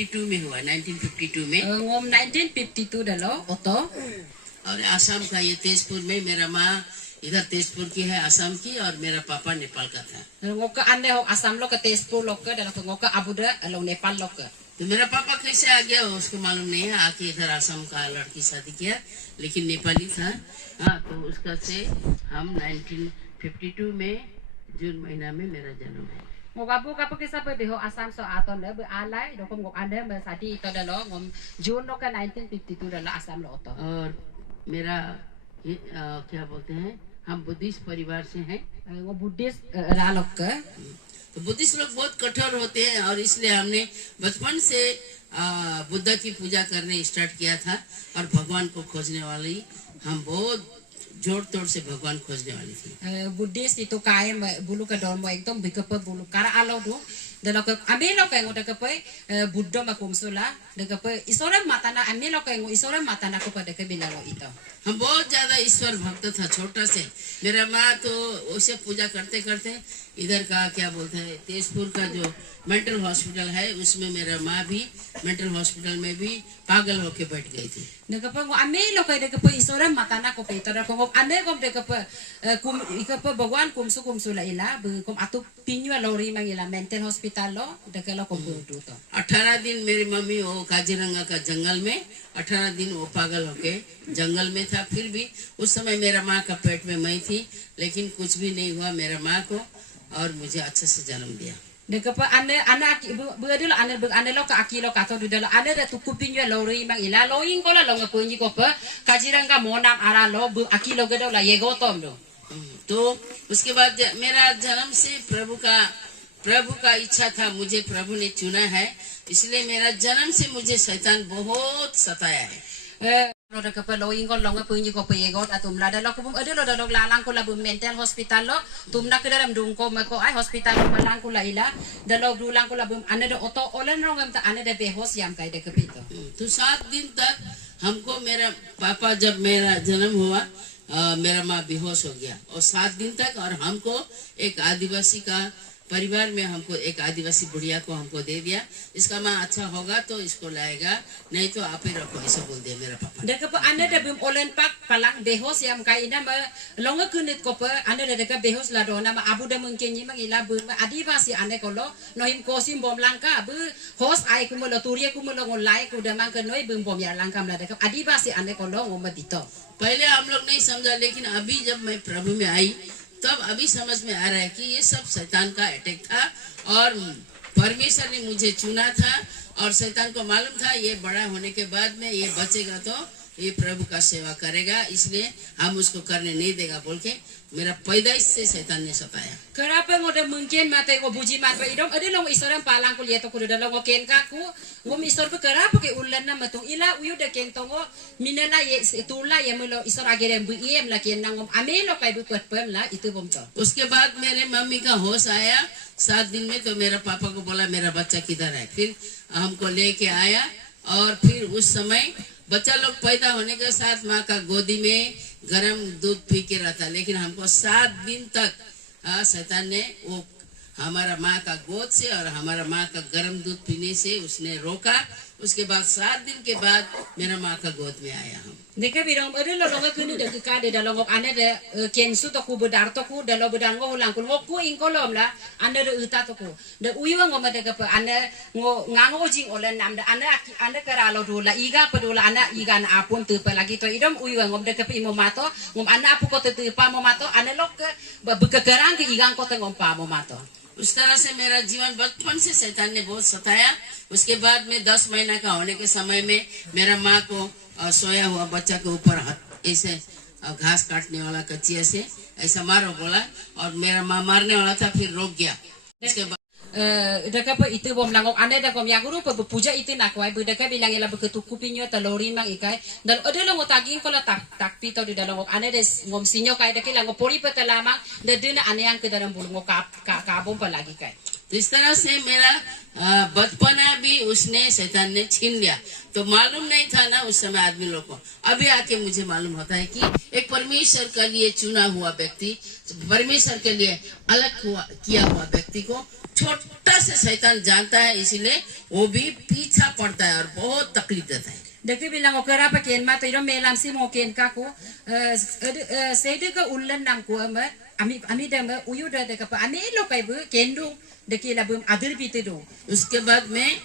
1952 में हुआ, 1952 में। ngom 1952 dalo oto और आसाम का ये तेजपुर में, मेरा माँ इधर तेजपुर की है, आसाम की, और मेरा पापा नेपाल का था। ngoka ande ho asam lo ke tespur lo ke dalo ngoka abuda lo nepal lo ke तो मेरा पापा कैसे आ गया उसको मालूम नहीं है। आके इधर आसाम का लड़की शादी किया, लेकिन नेपाली था। हाँ, तो उसका से हम 1952 में जून महीना में मेरा जन्म है। ngoka bu ka pakisa pe deho asam so aton le be alai do kom ngok ande me sadi to dalo ngom june lo ke 1952 dalo asam lo oto और मेरा क्या बोलते हैं, हम बुद्धिस्ट परिवार से हैं। ngo buddhist ra lo ke तो बुद्धिस्ट लोग बहुत कठोर होते हैं, और इसलिए हमने बचपन से बुद्ध की पूजा करने स्टार्ट किया था। और भगवान को खोजने वाली हम बहुत जोर तोड़ से भगवान खोजने वाली थी। buddhist itu kai bulu ke dormo ekdom bikepe bulu kara alo do dalo ke amelo ke ngo de ke buddha ma kumsula de ke isora matana amelo ke ngo isora matana ko de ke bilalo ito हम बहुत ज्यादा ईश्वर भक्त था छोटा से। मेरा माँ तो उसे पूजा करते करते इधर का क्या बोलते हैं, तेजपुर का जो मेंटल हॉस्पिटल है उसमें मेरा माँ भी मेंटल हॉस्पिटल में भी पागल होके बैठ गई थी। Nagapa ngo ame lo kay nagapa isora matana ko pito da ko ane kom nagapa kum ikapa bagwan kum sula ila kum atu pinyo lori mang ila mental hospital lo dagala ko budu to 18 दिन मेरी mummy वो काजीरंगा का जंगल में 18 दिन वो पागल होके जंगल में था। फिर भी उस समय मेरा माँ का पेट में मैं थी, लेकिन कुछ भी नहीं हुआ मेरा माँ को, और मुझे अच्छे से जन्म दिया। nagapa ane anak budul ane lo ka akilo ka to dudalo ane da tukupinyo lori mang ila loing ko la lo ngapunyi ko pa kajiranga monam ara lo bu akilo gado la yego tom do तो उसके बाद मेरा जन्म से प्रभु का इच्छा था, मुझे प्रभु ने चुना है, इसलिए मेरा जन्म से मुझे शैतान बहुत सताया है। lo da kapa loing ko lo ngapunyi ko pa yego atum la da lo ko ade lo da lo lalang ko la bu mental hospital lo tumna ke dalam dung ko ma ko ai hospital lo malang ko la ila da lo dulang ko la bu ane da oto olen ro ngam ta ane da behos yam kai de kapito तो 7 दिन तक हमको मेरा पापा, जब मेरा जन्म हुआ मेरा माँ बेहोश हो गया, और 7 दिन तक। और हमको एक आदिवासी का परिवार में हमको एक आदिवासी बुढ़िया को हमको दे दिया। इसका माँ अच्छा होगा तो इसको लाएगा, नहीं तो आप ही रखो, ऐसा बोल दिया मेरा पापा। da kapa ane da bu olen pak palang behos yam kai ina ma lo ngakunit ko pa ane da ka behos la do na ma abu da mungkin ni mang ila bu adivasi ane ko lo no him ko sim bom langka bu hos ai ku mo lo turia ku mo lo ngolai ku da mang ka noi bu bom ya langkam la da ka adivasi ane ko lo ngom dito पहले हम लोग नहीं समझा, लेकिन अभी जब मैं प्रभु में आई तब अभी समझ में आ रहा है कि ये सब शैतान का अटैक था, और परमेश्वर ने मुझे चुना था, और शैतान को मालूम था ये बड़ा होने के बाद में ये बचेगा तो ये प्रभु का सेवा करेगा, इसलिए हम उसको करने नहीं देगा बोल के मेरा पैदाइश से शैतान ने सताया। Kenapa ngoda mungkin mate ngo buji mate idom ade long isoran palang ko lieto ko dalo ngo ken ka ku ngom isor pe kenapa ke ulan na matung ila uyu de ken tongo minala ye tula ye mulo isor agere bu iem la ken ngom amelo kai bu pet pem la itu bom to उसके बाद मेरे mummy का होश आया 7 दिन में, तो मेरा पापा को बोला मेरा बच्चा किधर है। फिर हमको लेके आया, और फिर उस समय बच्चा लोग पैदा होने के साथ माँ का गोदी में गरम दूध पी के रहता, लेकिन हमको 7 दिन तक शैतान ने वो हमारा माँ का गोद से और हमारा माँ का गरम दूध पीने से उसने रोका। उसके बाद 7 दिन के बाद मेरा माँ का गोद में आया हम। Deka bidong ade lo longa kuni de ka de dalo ngok ane de ken su to ku bedar to ku dalo bedango ulang ku ngok ku ingkolom la ane de uta to ku de uyu ngom de ka pa ane ngo ngango jing olen nam de ane kara lo do la iga pa do la ane iga na apun tu pa lagi to idom uyu ngom de ka pa imo mato ngom ane apu ko tu pa mo mato ane lo ke bekekerang ke igang ko te ngom pa mo mato उस तरह से मेरा जीवन बचपन से शैतान ने बहुत सताया। उसके बाद में 10 महीना का होने के समय में मेरा माँ को सोया हुआ बच्चा के ऊपर ऐसे घास काटने वाला कचिया से ऐसा मारो बोला, और मेरा माँ मारने वाला था, फिर रोक गया। उसके बाद deka pa itu bom langok ane da kom yaguru pa puja itu nakwai bu deka bilang ila beketuku pinyo talori mang ikai dan ode lo ngotagin ko la tak pito di dalam ane des ngom sinyo kai deka lang pori pa talamang da dina ane yang ke dalam bulungo ka bom pa lagi kai तो इस तरह से मेरा बचपना भी उसने शैतान ने छीन लिया। तो मालूम नहीं था ना उस समय आदमी लोग को, अभी आके मुझे मालूम होता है कि एक परमेश्वर के लिए चुना हुआ व्यक्ति, परमेश्वर के लिए अलग किया हुआ व्यक्ति को छोटा से शैतान जानता है, इसीलिए वो भी पीछा पड़ता है और बहुत तकलीफ देता है। Deki bilang okera pa ken ma toiro melam si mo ken ka ko seide ka ullan nam ko ama ami da ma uyu da ka pa ane lo kai bu kendu deki la bum adir bite do। उसके बाद में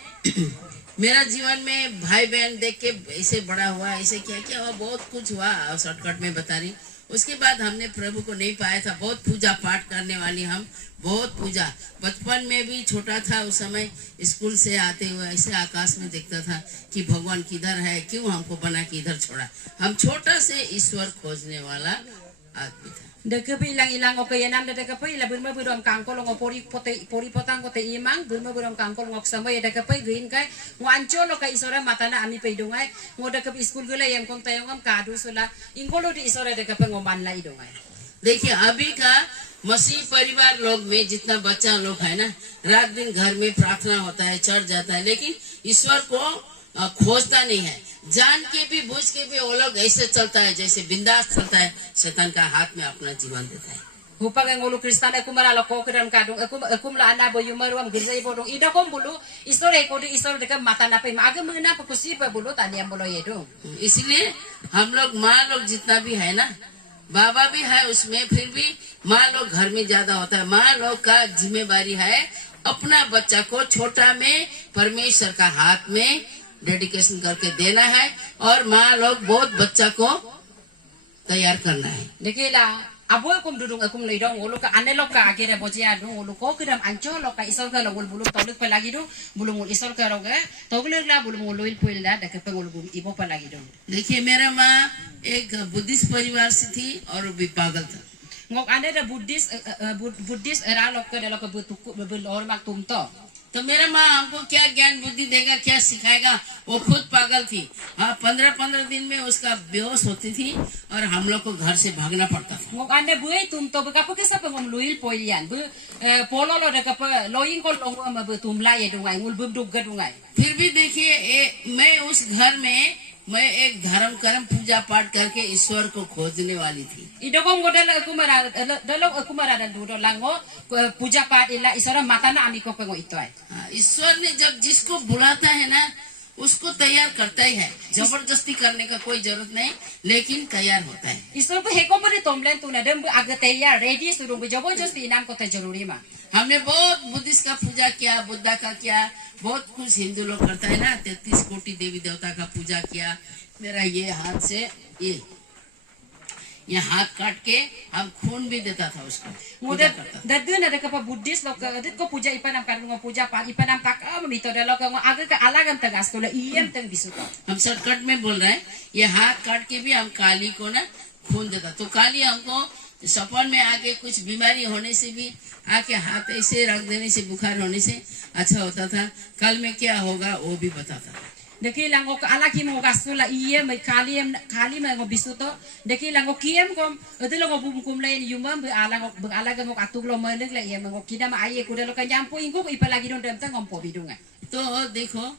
मेरा जीवन में भाई बहन देख के ऐसे बड़ा हुआ, ऐसे क्या क्या हुआ, बहुत कुछ हुआ, शॉर्टकट में बता रही। उसके बाद हमने प्रभु को नहीं पाया था, बहुत पूजा पाठ करने वाली हम, बहुत पूजा। बचपन में भी छोटा था उस समय, स्कूल से आते हुए ऐसे आकाश में देखता था कि भगवान किधर है, क्यों हमको बना के इधर छोड़ा। हम छोटा से ईश्वर खोजने वाला आदमी था। Deki ilang okay nam da ka pa ila bun ma burom kang ko long pori potang ko te imang bun ma burom kang ko long sama ya da ka pa green kai wancho lo ka isora mata na ami pe dungai ngoda ka school gula yam kong tayong am kadu sula ingolo di isora da ka pa ngoman lai dungai। देखिए अभी का मसीह परिवार लोग में जितना बच्चा लोग है ना, रात दिन घर में प्रार्थना होता है, चढ़ जाता है, लेकिन ईश्वर को खोजता नहीं है। जान के भी बुझ के भी वो लोग ऐसे चलता है जैसे बिंदास चलता है, शैतान का हाथ में अपना जीवन देता है। Hupag ang ulo kristana kumara lo ko kram kadung akum la ana boyu maruam girzai bodong ida kom bulu istore ko di istore de mata na pe maga mena pakusi pa bulu tani am bolo yedo। इसलिए हम लोग माँ लोग जितना भी है ना, बाबा भी है उसमें, फिर भी माँ लोग घर में ज्यादा होता है। माँ लोग का जिम्मेवारी है अपना बच्चा को छोटा में परमेश्वर का हाथ में डेडिकेशन करके देना है, और माँ लोग बहुत बच्चा को तैयार करना है। देखिए ला abo akum dudung akum leidong ulu ka ane lo ka akira bojia dong ulu ko kidam ancho lo ka isol ka lo bulung toluk pa lagi do bulung isol ka ro ga togulek la bulung loil poil la da ka pengul bum ibo pa lagi dong। देखिए मेरा माँ एक Buddhist परिवार से थी और भी पागल था। ngok ane da buddhist era lo ka da lo ka butuku bel or mak tum to। तो मेरा माँ हमको क्या ज्ञान बुद्धि देगा, क्या सिखाएगा, वो खुद पागल थी। हाँ 15-15 दिन में उसका बेहोश होती थी और हम लोग को घर से भागना पड़ता था। ngok ane buai tum to ka pa sa pengum loil poilian bu polo lo da ka pa loing ko long ma bu tum la ye dungai ngul bum dug ga dungai। फिर भी देखिए मैं उस घर में मैं एक धर्म कर्म पूजा पाठ करके ईश्वर को खोजने वाली थी। idokong ko dalog kumara dan dudo lango puja pat ila isara mata na ami ko pengo ito ay। ईश्वर ने जब जिसको बुलाता है ना उसको तैयार करता ही है, जबरदस्ती करने का कोई जरूरत नहीं, लेकिन तैयार होता है। isor ko heko bari tomlen tu na dem agate ya ready surung ko जबरदस्ती इनाम को ते जरूरी मा। हमने बहुत बुद्धिस्ट का पूजा किया, बुद्धा का किया, बहुत कुछ हिंदू लोग करता है ना, 33 कोटि देवी देवता का पूजा किया। मेरा ये हाथ से ये हाथ काट के हम खून भी देता था उसको, पूजा करता था। dadun ada ka pa buddhist lo ka dit ko puja ipanam kan ngo puja pa ipanam tak mito da lo ka ngo aga ka alagam tagas ko la iyem tang bisuka। हम shortcut में बोल रहे हैं, ये हाथ काट के भी हम काली को ना खून देता। तो काली हमको सपन में आके कुछ बीमारी होने से भी आके हाथ ऐसे रख देने से, बुखार होने से अच्छा होता था। कल में क्या होगा वो भी बताता था। देखिए lango ka alaki mo gasula iye mai kali mai ngo bisuto देखिए lango kiem kom ede lo bum kum lain yuma be alaga ngo atuk lo melik la iye ngo kida ma aye kuda lo ka jampo ingo ipalagi don dem ta ngompo bidunga। तो देखो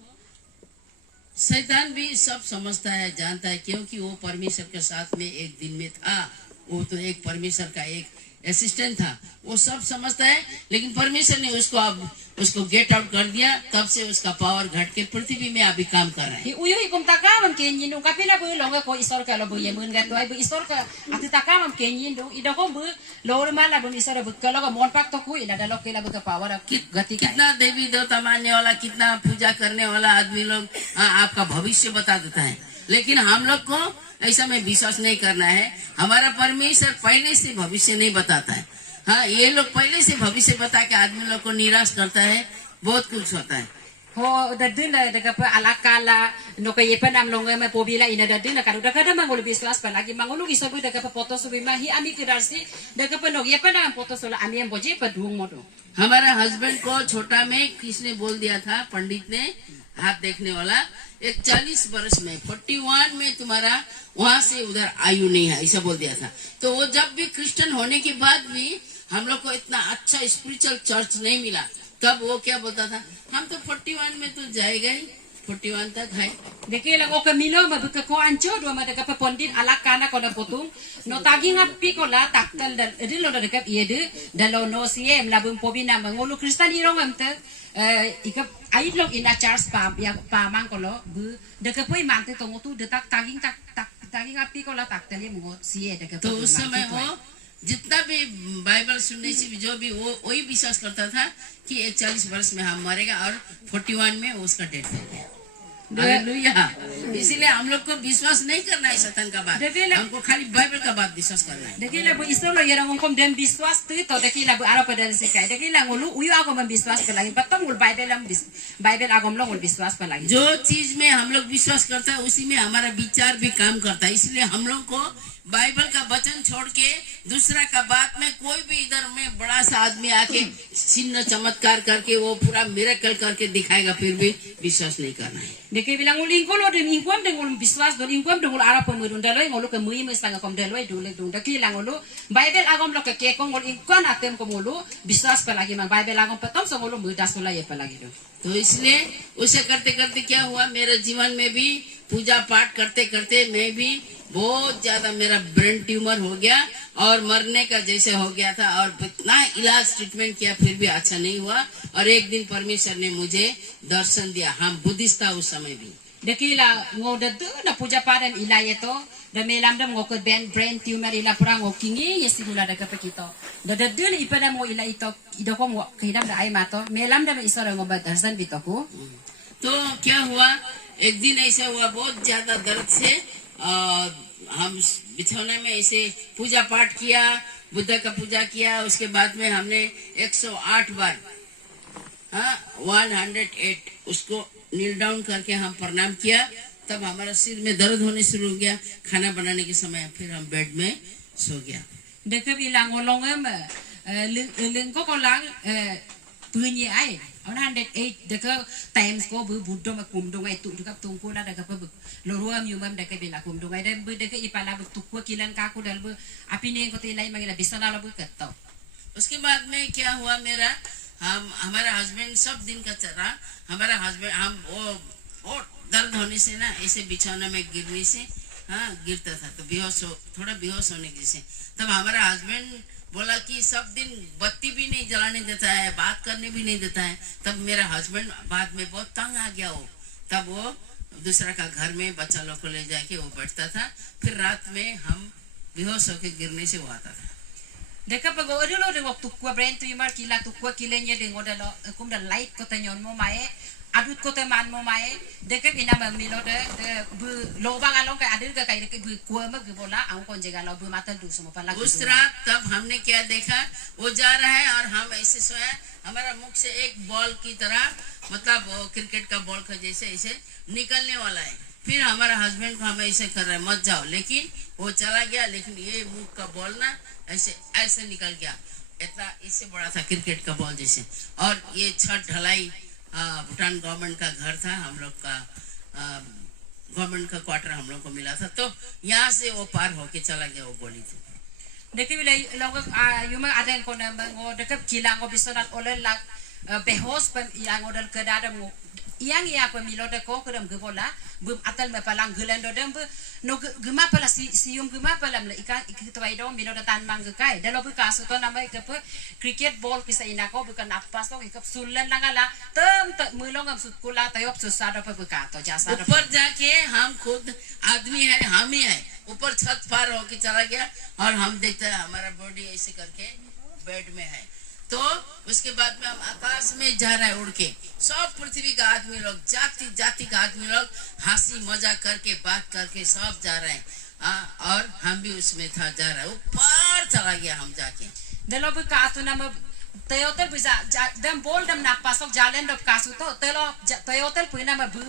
शैतान भी सब समझता है, जानता है, क्योंकि वो परमेश्वर के साथ में एक दिन में था। वो तो एक परमेश्वर का एक असिस्टेंट था, वो सब समझता है, लेकिन परमेश्वर ने उसको अब उसको गेट आउट कर दिया, तब से उसका पावर घट के पृथ्वी में अभी काम कर रहा है। uyu ikum takamam kenyin do kapila bu longa ko isor ka lo bu yemun ga toy bu isor ka ati takamam kenyin do idako bu lor mala bu isor bu ka lo mon pak to ku ila da lo ke la bu ka power gati ka। कितना देवी देवता मानने वाला, कितना पूजा करने वाला आदमी लोग आपका भविष्य बता देता है, लेकिन हम लोग को ऐसा में विश्वास नहीं करना है। हमारा परमेश्वर पहले से भविष्य नहीं बताता है। हाँ ये लोग पहले से भविष्य बता के आदमी लोग को निराश करता है, बहुत कुछ होता है। ho dadun da ka pa alakala no ka yepan am longa ma pobila ina dadun ka da ka da mangulu bislas pa lagi mangulu isor bu da ka pa poto su bima hi ami kidarsi da ka pa no yepan am poto su la ami am boje pa dhung modo। हमारा husband को छोटा में किसने बोल दिया था, पंडित ने, हाथ देखने वाला, एक 40 वर्ष में 41 में तुम्हारा वहां से उधर आयु नहीं है, ऐसा बोल दिया था। तो वो जब भी क्रिश्चियन होने के बाद भी हम लोग को इतना अच्छा स्पिरिचुअल चर्च नहीं मिला, तब वो क्या बोलता था, हम तो 41 में तो जाएगा ही, 41 तक है। Deke lang o kamilo mabuka ko ancho do madaka pa pondit alak kana ko na potung no tagi nga pikola taktal dal edilo da dekap yede dalo no siem labung pobina mangulu kristan irong amte ikap aitlok ina charles pa ya pa mangkolo bu dekap poi mante tongotu detak taging tak taging api kola taktali mo sie dekap तो उस समय वो जितना भी Bible सुनने से भी जो भी वो वही विश्वास करता था कि 41 वर्ष में हम मरेगा और 41 में उसका डेथ हो गया। हालेलुया। इसीलिए हम लोग को विश्वास नहीं करना है शैतान का बात, हमको खाली बाइबल का बात विश्वास करना है। Dekila bu isolo yarang ngom dem biswas tu to dekila bu ara pada sekai dekila ngulu uyu agom biswas pelagi patam ngul Bible agom lo ngul biswas pelagi जो चीज में हम लोग विश्वास करता है उसी में हमारा विचार भी काम करता है। इसलिए हम लोग को बाइबल का वचन छोड़ के दूसरा का बात में कोई भी इधर में बड़ा सा आदमी आके चिन्ह चमत्कार करके वो पूरा मिरेकल करके दिखाएगा, फिर भी विश्वास नहीं करना है। Deke bilang ngul ingkolo dem ingkwam dem ngul biswas do ingkwam dem ngul ara pemudun daloi ngulu ke mui mesanga kom daloi dule dung dekila ngulu Bible agom lo ke kong ngul ingkwan atem ko ngulu biswas pelagi mang Bible agom petom so ngulu mudas sula ye pelagi do तो इसलिए उसे करते करते क्या हुआ, मेरे जीवन में भी पूजा पाठ करते करते मैं भी बहुत ज्यादा मेरा ब्रेन ट्यूमर हो गया और मरने का जैसे हो गया था, और इतना इलाज ट्रीटमेंट किया फिर भी अच्छा नहीं हुआ। और एक दिन परमेश्वर ने मुझे दर्शन दिया, हम बुद्धिस्ट था उस समय भी। dekila ngodadu na puja padan ilay ito da melam dam ngokod brain tumor ila pura ngokingi yesigula da kapakito da dadul ipada mo ila ito idoko mo kidam da ay mato melam dam isora ngobad darsan bitoku तो क्या हुआ, एक दिन ऐसा हुआ बहुत ज्यादा दर्द से हम बिछौने में ऐसे पूजा पाठ किया, बुद्ध का पूजा किया। उसके बाद में हमने 108 बार 108 उसको नील डाउन करके हम प्रणाम किया। तब हमारा सिर में दर्द होने शुरू हो गया। खाना बनाने के समय फिर हम बेड में सो गया। dekap ilang ngolongem lengko kolang punyi ay 108 dekap times ko bu buddo ma kumdong ay tu dekap tungko la dekap bu loruam yumam dekap bila kumdong ay dem bu dekap ipala bu tukwa kilan kaku dal bu api ne ko tilai mangila bisana la bu kato उसके बाद में क्या हुआ, हमारा husband सब दिन का चला, हमारा हस्बैंड हम वो दर्द होने से ना ऐसे बिछौना में गिरने से गिरता था, तो थोड़ा बेहोश होने की से तब हमारा हस्बैंड बोला कि सब दिन बत्ती भी नहीं जलाने देता है, बात करने भी नहीं देता है। तब मेरा हस्बैंड बाद में बहुत तंग आ गया वो, तब वो दूसरा का घर में बच्चा लोग को ले जाके वो बैठता था, फिर रात में हम बेहोश होके गिरने से वो आता था। dekap go odilo de waktu tukwa brain tumor kila tukwa kilenya de ngodalo kum da light ko tanyon mo mae adut ko te man mo mae dekap ina mamilo de bu lobang along ka adil ka kai de bu kwa ma bola ang kon jega lo bu mata du sumo pala उस रात तब हमने क्या देखा, वो जा रहा है और हम ऐसे सोया, हमारा मुख से एक बॉल की तरह मतलब क्रिकेट का बॉल का जैसे ऐसे निकलने वाला है। फिर हमारा हस्बैंड को हम ऐसे कर रहे हैं मत जाओ, लेकिन वो चला गया, लेकिन ये मुख का बॉल ना ऐसे ऐसे निकल गया, इतना इससे बड़ा था क्रिकेट का बॉल जैसे। और ये छत ढलाई भूटान गवर्नमेंट का घर था, हम लोग का गवर्नमेंट का क्वार्टर हम लोग को मिला था, तो यहाँ से वो पार होके चला गया वो गोली थी। dekap bila logo yuma adeng ko na ngo dekap kilang ko bisonat olel lak behos pem yang odal kedada mo yang ya pemilo de ko kedam gebola bum atal me palang gelando dem bu no gema pala sium gema pala mla ika ikitwai do milo da tan mang kai dalo bu kasu to namai ke cricket ball kisa ina ko bukan apas to ikap sulen langala tem mulong am sukula tayop susada pe buka to jasa ऊपर जाके हम खुद आदमी है, हम ही है, ऊपर छत पार होके चला गया और हम देखते हैं हमारा बॉडी ऐसे करके बेड में है। तो उसके बाद में हम आकाश में जा रहे हैं उड़ के, सब पृथ्वी का आदमी लोग जाति जाति का आदमी लोग हंसी मजाक करके बात करके सब जा रहे हैं, और हम भी उसमें था जा रहा है, ऊपर चला गया हम जाके। dalo bu kasu nama Toyota bisa dem bol dem nak pasok jalan dop kasu to telo Toyota punya nama bu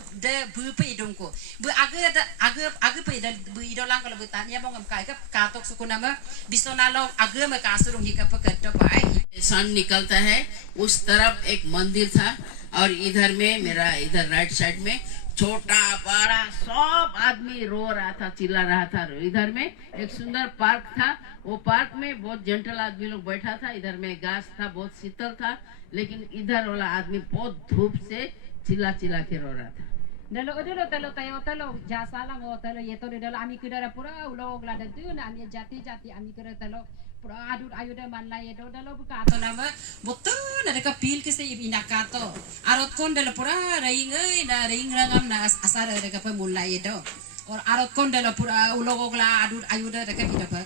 pe idungku bu agar pe bu idolang kalau bu tanya mau ngamkai ke katok suku nama bisonalo agar me kasu rungi ke pekat dop ai सन निकलता है, उस तरफ एक मंदिर था और इधर में मेरा इधर राइट साइड में छोटा बड़ा सब आदमी रो रहा था, चिल्ला रहा था। इधर में एक सुंदर पार्क था, वो पार्क में बहुत जेंटल आदमी लोग बैठा था, इधर में घास था, बहुत शीतल था, लेकिन इधर वाला आदमी बहुत धूप से चिल्ला चिल्ला के रो रहा था। Dalo odelo talo tayo talo jasa lang o talo yeto dalo ami kudara pura ulog la datu na ami jati ami kudara talo pura adut ayuda manla yeto dalo buka ato nama boto na deka pil kese inakato arot kon dalo pura raing na raing rangam na asar deka pa mulla yeto और आरोप कौन डालो पूरा उलोगों का आदुर आयुधा रखे भी double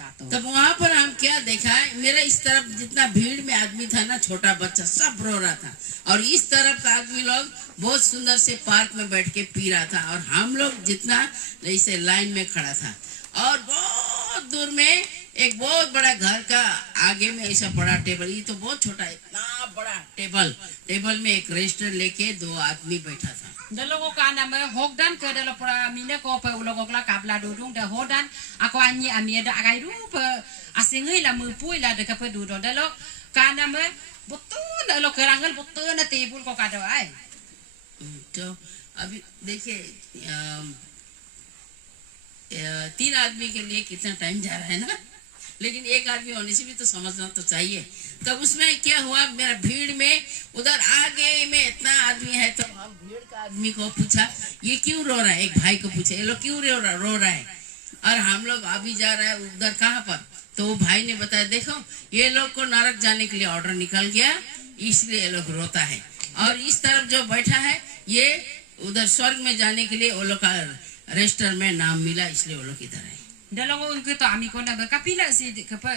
काटो। तब वहाँ पर हम क्या देखा है, मेरा इस तरफ जितना भीड़ में आदमी था ना, छोटा बच्चा सब रो रहा था, और इस तरफ का आदमी लोग बहुत सुंदर से पार्क में बैठ के पी रहा था, और हम लोग जितना ऐसे लाइन में खड़ा था, और बहुत दूर में एक बहुत बड़ा घर का आगे में ऐसा बड़ा टेबल, ये तो बहुत छोटा है, इतना बड़ा टेबल में एक रजिस्टर लेके 2 आदमी बैठा था। Dalo ka na me hogdan ke dalo para mine ko pa ulogo la kabla dudung da hodan ako anyi ami da agai ru pa asingai la mu pui la de ka pa dudo dalo ka na me betul dalo kerangal betul na tebul ko ka do ai. तो अभी देखिए 3 आदमी के लिए कितना time जा रहा है ना, लेकिन एक आदमी होने से भी तो समझना तो चाहिए। तब उसमें क्या हुआ, मेरा भीड़ में उधर आगे में इतना आदमी है, तो हम भीड़ का आदमी को पूछा ये क्यों रो रहा है, एक भाई को पूछा ये लोग क्यों रो रहा है, और हम लोग अभी जा रहा है उधर कहाँ पर, तो वो भाई ने बताया देखो ये लोग को नरक जाने के लिए ऑर्डर निकल गया, इसलिए ये लोग रोता है, और इस तरफ जो बैठा है ये उधर स्वर्ग में जाने के लिए वो लोग का रजिस्टर में नाम मिला, इसलिए वो लोग इधर है। Dalo ko to ami ko na kapila si kapa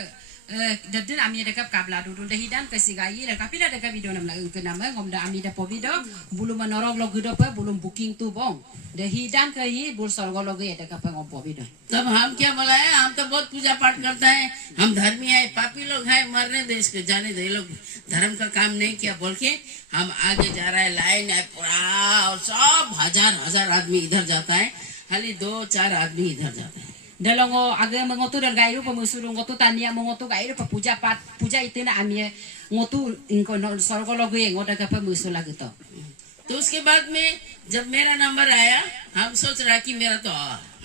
dadin ami da kap kabla dudung da hidan ke sigai da kapila da video nam la ke nama ngom da ami da povido bulum manorog lo gudo pa bulum booking tu bong da hidan ke hi bul sorgo lo ge da kapa ngom povido। तब हम क्या बोला है, हम तो बहुत पूजा पाठ करता है, हम धर्मी है, पापी लोग हैं, मरने दे इसके जाने दे, लोग धर्म का काम नहीं किया बोल के हम आगे जा रहा है, लाइन है पूरा, और सब हजार आदमी इधर जाता है, खाली 2-4 आदमी इधर जाता है। Dalo ngo aga mengotu dan gairu pemusuru ngotu tania mengotu gairu puja pat puja itu na ami ngotu ingko sorgo lo ge ngoda ka pemusul lagi to। तो उसके बाद में जब मेरा नंबर आया, हम सोच रहा कि मेरा तो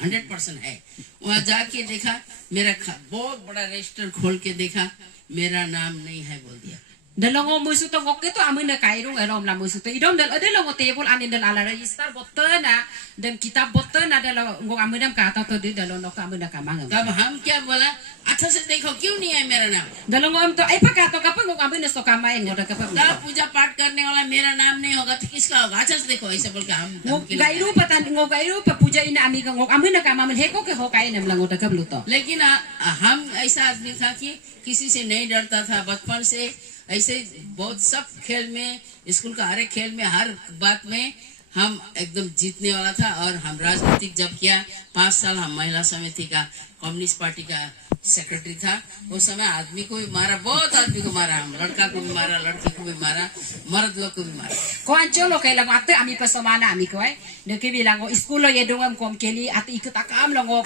100% है, वहाँ जाके देखा मेरा बहुत बड़ा रजिस्टर खोल के देखा मेरा नाम नहीं है बोल दिया। Dalo ngo musu to ngoke to ami na kairu erom la musu to idom dal adelo ngo table anin dal ala register botana dem kitab botana dalo ngo ami dam kata to di dalo no ami na kamang। तब हम क्या बोला, अच्छा से देखो क्यों नहीं है मेरा नाम, Dalo ngo am to ai pa kato ka pa ngo ami na so kamain ngo da ka pa तब पूजा पाठ करने वाला मेरा नाम नहीं होगा तो किसका होगा, अच्छा से देखो ऐसे बोल के हम ngo gairu pa tan ngo gairu pa puja ina ami ngo ami na kamamin heko ke ho kai nam la ngo da ka bluto। लेकिन हम ऐसा आदमी था कि किसी से नहीं डरता था, बचपन से ऐसे बहुत सब खेल में, स्कूल का हर एक खेल में, हर बात में हम एकदम जीतने वाला था। और हम राजनीतिक जब किया 5 साल हम महिला समिति का कम्युनिस्ट पार्टी का सेक्रेटरी था, उस समय आदमी को भी मारा, बहुत आदमी को मारा, हम लड़का को भी मारा, लड़की को भी मारा, मर्द लोग को भी मारा। Ko ancho lo kay lang ate ami pa somana ami ko ay de ke bilang school lo yedungam kom keli ate ikut akam lo ngo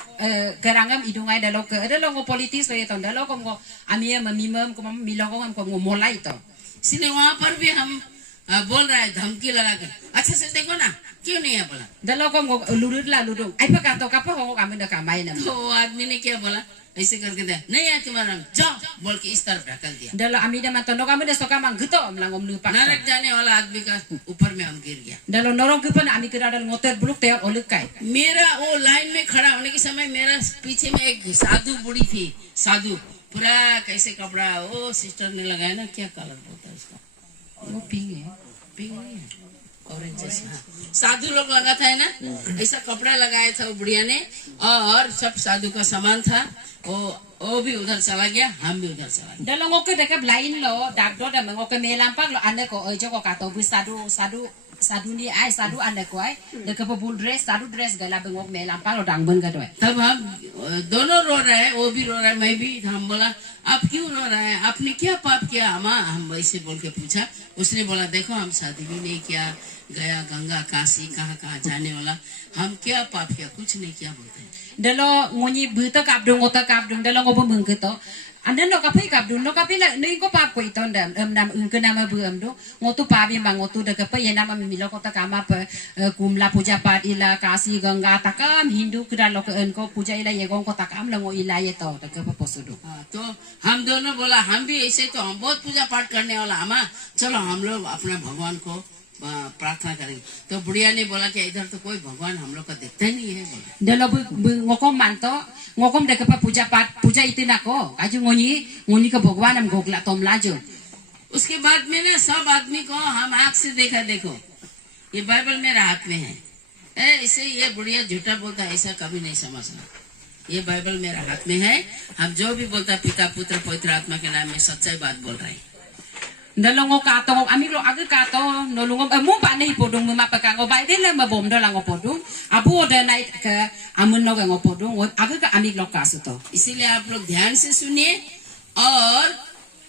kerangam idungay dalo ke dalo ngo politis lo yeton dalo kom ngo ami mamimam ko milong ko ngo molay to। इसलिए वहाँ पर भी हम बोल रहा है धमकी लगा के, अच्छा से देखो ना क्यों नहीं है बोला। Dalo kom ngo lurut la ludung ai pa kato ka pa ho ami na kamay na। तो वो आदमी ने क्या बोला, ऐसे करके दे नहीं है तुम्हारा नाम, जाओ बोल के इस तरफ ढकल दिया। Dalo ami da matondo kami na so kamang gito am lang om lupa। नरक जाने वाला आदमी का ऊपर में हम गिर गया। Dalo norong ke pa ami kira dal ngoter buluk te oluk kai। मेरा वो लाइन में खड़ा होने के समय मेरा पीछे में एक साधु बुढ़ी थी, साधु पूरा कैसे कपड़ा वो सिस्टर ने लगाया ना, क्या कलर होता है इसका, वो पिंग है पिंक नहीं है, ऑरेंज जैसा, साधु लोग लगा था है ना, ऐसा कपड़ा लगाया था वो बुढ़िया ने, और सब साधु का सामान था, वो भी उधर चला गया, हम भी उधर चला गया। Dalo ngo ke dekap lain lo dak do da ngo ke melampang lo ane ko ojo ko kato bu sadu ni ai sadu ane ko ai dekap bul dress sadu dress gala bengok melampang lo dang ben ga do। तब हम दोनों रो रहे हैं, वो भी रो रहा है, मैं भी, हम बोला आप क्यों रो रहे हैं, आपने क्या पाप किया अम्मा, हम वैसे बोल के पूछा। उसने बोला देखो हम शादी भी नहीं किया, गया गंगा काशी कहाँ कहाँ जाने वाला, हम क्या पाप किया, कुछ नहीं किया बोलते हैं। dalo ngoni buta kapdung ota kapdung dalo ngopo mengketo anda no kapi kapdung no kapi la nei ko pap ko iton dam nam ke nama buam do ngotu pabi mang ngotu de kape ye nama mimilo kota kama pe kumla puja pat ila kasi ganga takam hindu ke dalo ke en ko puja ila ye gong ko takam la ngo ila ye to de kape posudu तो हम दोनों बोला हम भी ऐसे, तो हम बहुत पूजा पाठ करने वाला अम्मा, चलो हम लोग अपने भगवान को प्रार्थना करेंगे। तो बुढ़िया ने बोला कि इधर तो कोई भगवान हम लोग का दिखता ही नहीं है बोला। dalo ngokom manto ngokom de kape puja pat puja itina ko aju ngoni ke bhagwan am gogla tom lajo उसके बाद में ना सब आदमी को हम आँख से देखा, देखो ये बाइबल मेरा हाथ में है, ऐसे ये बुढ़िया झूठा बोलता है, ऐसा कभी नहीं समझना। ये बाइबल मेरा हाथ में है, हम जो भी बोलता पिता पुत्र पवित्र आत्मा के नाम में सच्चाई बात बोल रहे हैं। dalongo kato amiglo aga kato no lungo mo pa nei podung ma pa ka ngo bai de le ma bom do lango podung abu de nai ka amun no ngo podung aga ka amiglo kaso to इसीलिए आप लोग ध्यान से सुनिए और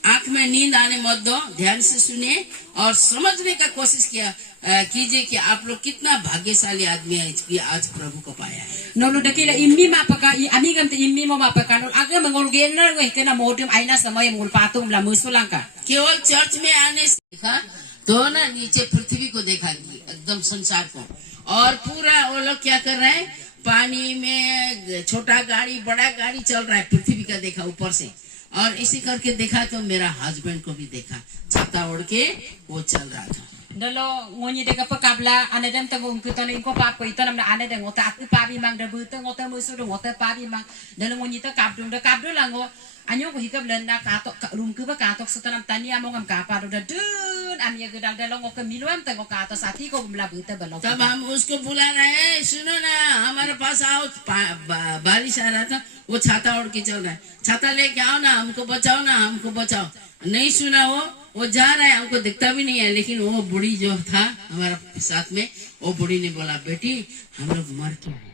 आंख में नींद आने मत दो, ध्यान से सुनिए और समझने का कोशिश कीजिए कि आप लोग कितना भाग्यशाली आदमी है कि आज प्रभु को पाया है। no lu de kila immi ma pa ka amigam te immi mo ma pa ka no aga mangol gen na ngai kana modum aina samay mul patum la musulangka केवल चर्च में आने से देखा तो ना नीचे पृथ्वी को देखा, एकदम संसार को, और पूरा वो लोग क्या कर रहे हैं, पानी में छोटा गाड़ी बड़ा गाड़ी चल रहा है, पृथ्वी का देखा ऊपर से, और इसी करके देखा तो मेरा हस्बैंड को भी देखा, छाता ओढ़ के वो चल रहा था। dalo ngoni de ka pa kabla anadam ta ngom kutan ko pa ko itanam na anadam ngota at pabi mang de buta ngota musu ngota pabi mang dalo ngoni ta kabdung de kabdo lango anyo ko hikab len na kato rum ku ba katok sutanam tani among am ka pa do dun am ye gedang dalo ngok miluam ta ngok kato sati ko bumla buta balo तब हम उसको बुला रहे हैं, सुनो ना हमारे पास आओ, बारिश आ रहा था, वो छाता ओढ़ के चल रहा है, छाता लेके आओ ना, हमको बचाओ ना, हमको बचाओ। नहीं सुना वो जा रहा है, हमको दिखता भी नहीं है, लेकिन वो बुढ़ी जो था हमारा साथ में, वो बुढ़ी ने बोला बेटी हम लोग मर के आए,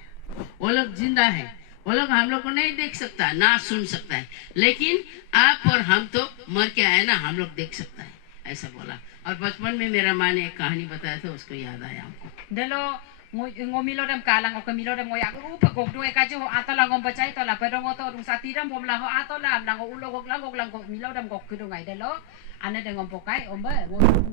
वो लोग जिंदा है, वो लोग हम लोग को नहीं देख सकता ना सुन सकता है, लेकिन आप और हम तो मर के आए ना, हम लोग देख सकता है, ऐसा बोला। और बचपन में मेरा माँ ने एक कहानी बताया था, उसको याद आया हमको। dalo ngomilo dam kalang o kamilo dam ngoyak pa gog do ka jo ato lang ngom bacay to la pero ngoto dum sati dam bom la ho ato la lang ulo gog lang milo dam gog kudo ngai dalo ana de ngom pokai omba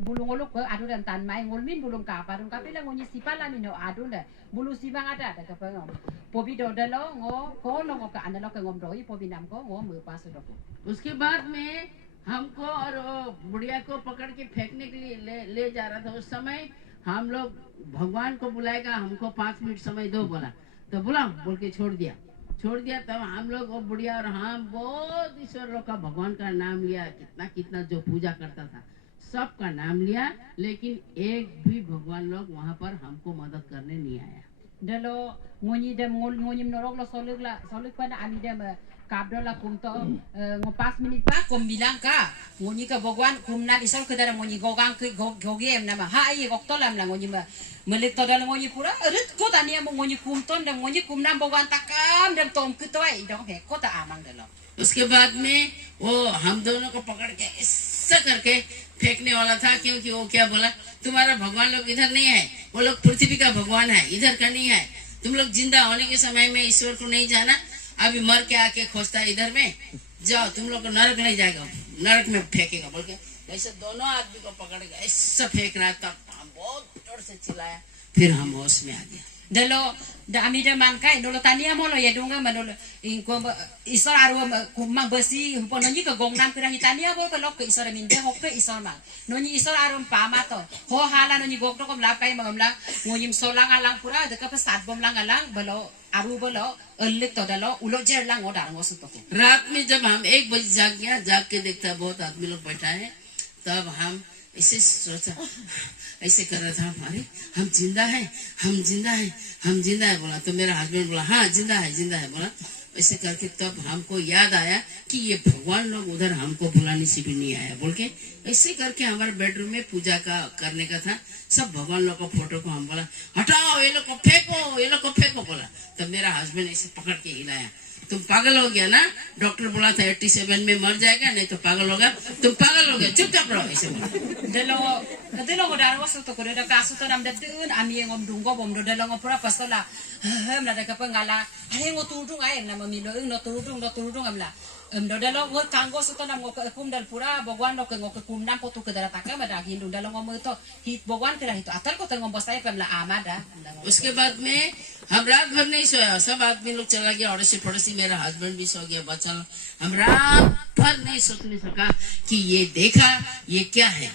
bulung uluk ko adu dan tan mai ngolmin bulung ka pa dum kapila ngoni sipala mino adu de bulu sibang ada de ka pa ngom pobi do dalo ngo ko lo ngo ka ana lo ka ngom doi pobi nam ko ngo mu pas do ko उसके बाद में हमको और बुढ़िया को पकड़ के फेंकने के लिए ले जा रहा था। उस समय हम लोग भगवान को बुलाएगा, हमको 5 मिनट समय दो बोला, तो बुला बोल के छोड़ दिया। तब हम लोग वो बुढ़िया और हम बहुत ईश्वर लोग का भगवान का नाम लिया, कितना जो पूजा करता था सबका नाम लिया, लेकिन एक भी भगवान लोग वहाँ पर हमको मदद करने नहीं आया। dalo ngoni dem ngoni norok lo solik pa na ani dem kabdo la kumto ngo 5 minit pa kum bilang ka ngoni ka bogwan kum na isol ke dara ngoni gogang ke gogem nama ha ai gokto lam la ngoni ma melik to dala ngoni pura rit ko tani mo ngoni kum ton dem ngoni kum nam bogwan takam dem tom kitoi dong he ko ta amang dalo उसके बाद में वो हम दोनों को पकड़ के ऐसा करके फेंकने वाला था, क्योंकि वो क्या बोला, तुम्हारा भगवान लोग इधर नहीं है, वो लोग पृथ्वी का भगवान है, इधर का नहीं है, तुम लोग जिंदा होने के समय में ईश्वर को नहीं जाना, अभी मर के आके खोजता है इधर में, जाओ तुम लोग को नरक नहीं जाएगा, नरक में फेंकेगा बोल के ऐसे दोनों आदमी को पकड़ के ऐसा फेंक रहा था। हम बहुत जोर से चिल्लाया, फिर हम होश में आ गया। dalo da amida man kai dolo tania mo lo yedunga manolo inko isor aru kumang besi hupono ni ka gongnam kira hitania bo ka lok ka isor min de hokke isor ma no ni isor arum pama to ho hala no ni gok to kom la kai mam la ngoyim solang alang pura de ka pasat bom lang alang balo aru balo elik to dalo ulo jer lang odar ngo suto ko रात में जब हम 1 बजे जाग गया, जाग के देखता बहुत आदमी लोग बैठा है, तब हम ऐसे सोचा, ऐसे कर रहा था, अरे हम जिंदा है बोला। तो मेरा हस्बैंड बोला हाँ जिंदा है बोला। ऐसे करके तब हमको याद आया कि ये भगवान लोग उधर हमको बुलाने से भी नहीं आया बोल के, ऐसे करके हमारे बेडरूम में पूजा का करने का था, सब भगवान लोग का फोटो को हम बोला हटाओ, ये लोग को फेंको बोला। तब मेरा हस्बैंड ऐसे पकड़ के हिलाया, तुम पागल हो गया ना, डॉक्टर बोला था 87 में मर जाएगा, नहीं तो पागल होगा, तुम पागल हो गया, चुपचाप रहो, ऐसे बोला। Delongo daro so to kore da kaso to nam da tun ami ngom dungo bom do delongo pura pastola hem na da ka pangala ai ngo tudung ai na mami lo no tudung amla do delongo kango so to nam ngo kum dal pura bogwan do ngo kum nam potu ke dara taka mada hindu delongo mo to hit bogwan kira hito atal ko to ngom bostai pamla amada उसके बाद में हम रात भर नहीं सोया, सब आदमी लोग चला गया, अड़ोसी पड़ोसी, मेरा हस्बैंड भी सो गया, बच्चा लोग, हम रात भर नहीं सोचने सका कि ये देखा ये क्या है,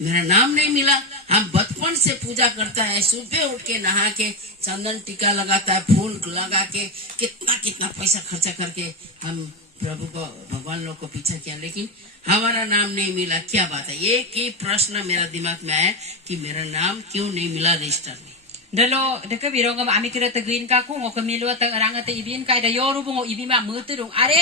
मेरा नाम नहीं मिला। हम बचपन से पूजा करता है, सुबह उठ के नहा के चंदन टीका लगाता है, फूल लगा के कितना कितना पैसा खर्चा करके हम प्रभु को भगवान लोग को पीछा किया, लेकिन हमारा नाम नहीं मिला। क्या बात है, एक ही प्रश्न मेरा दिमाग में आया कि मेरा नाम क्यों नहीं मिला रजिस्टर में। Dalo deka birong ami kira teguin kaku ngo kemilu ta ranga te ibin kai da yoru bungo ibi ma muturung are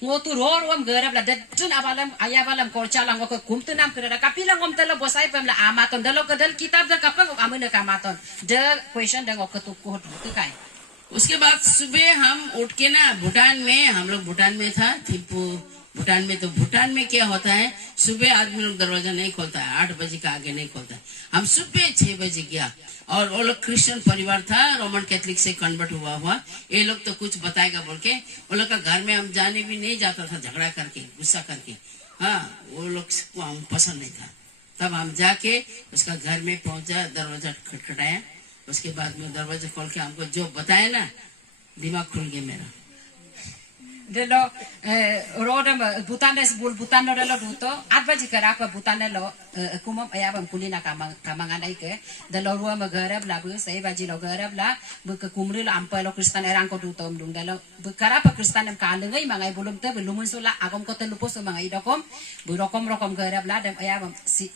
ngo tu roru am garab la datun abalam ayabalam korcha lang ngo kum tu nam kira da kapila ngom telo bosai pam la amaton dalo kadal kitab da kapang amune kamaton the question da ngo ketu ko tu kai उसके बाद सुबह हम उठ के ना भूटान में, हम लोग भूटान में था थिम्पू भूटान में, तो भूटान में क्या होता है, सुबह आदमी लोग दरवाजा नहीं खोलता है, 8 बजे का आगे नहीं खोलता है। हम सुबह 6 बजे गया, और वो लोग क्रिश्चियन परिवार था, रोमन कैथलिक से कन्वर्ट हुआ, ये लोग तो कुछ बताएगा बोल के वो लोग का घर में हम जाने भी नहीं जाता था, झगड़ा करके गुस्सा करके, हाँ वो लोग को हम पसंद नहीं था। तब हम जाके उसका घर में पहुंचा, दरवाजा खटखटाया, उसके बाद में दरवाजा खोल के हमको जो बताया ना, दिमाग खुल गया मेरा। dalo roda butanes bul butano dalo duto adva jikara pa butane lo kumam ayabam kulina kamangan ai ke dalo ruwa magarab la bu sai baji lo garab la bu ke kumri lo ampa lo kristan erang ko duto mdung dalo bu kara pa kristan em kalengai mangai bulum te belumun sula agom ko te lupos mangai dokom bu rokom garab la dem ayabam si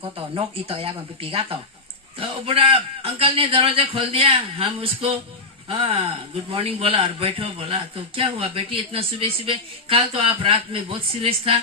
ko to nok ito ayabam pipigato तो बड़ा uncle ने दरवाजा खोल दिया, हम उसको हाँ good morning बोला और बैठो बोला, तो क्या हुआ बेटी इतना सुबह सुबह, कल तो आप रात में बहुत सीरियस था।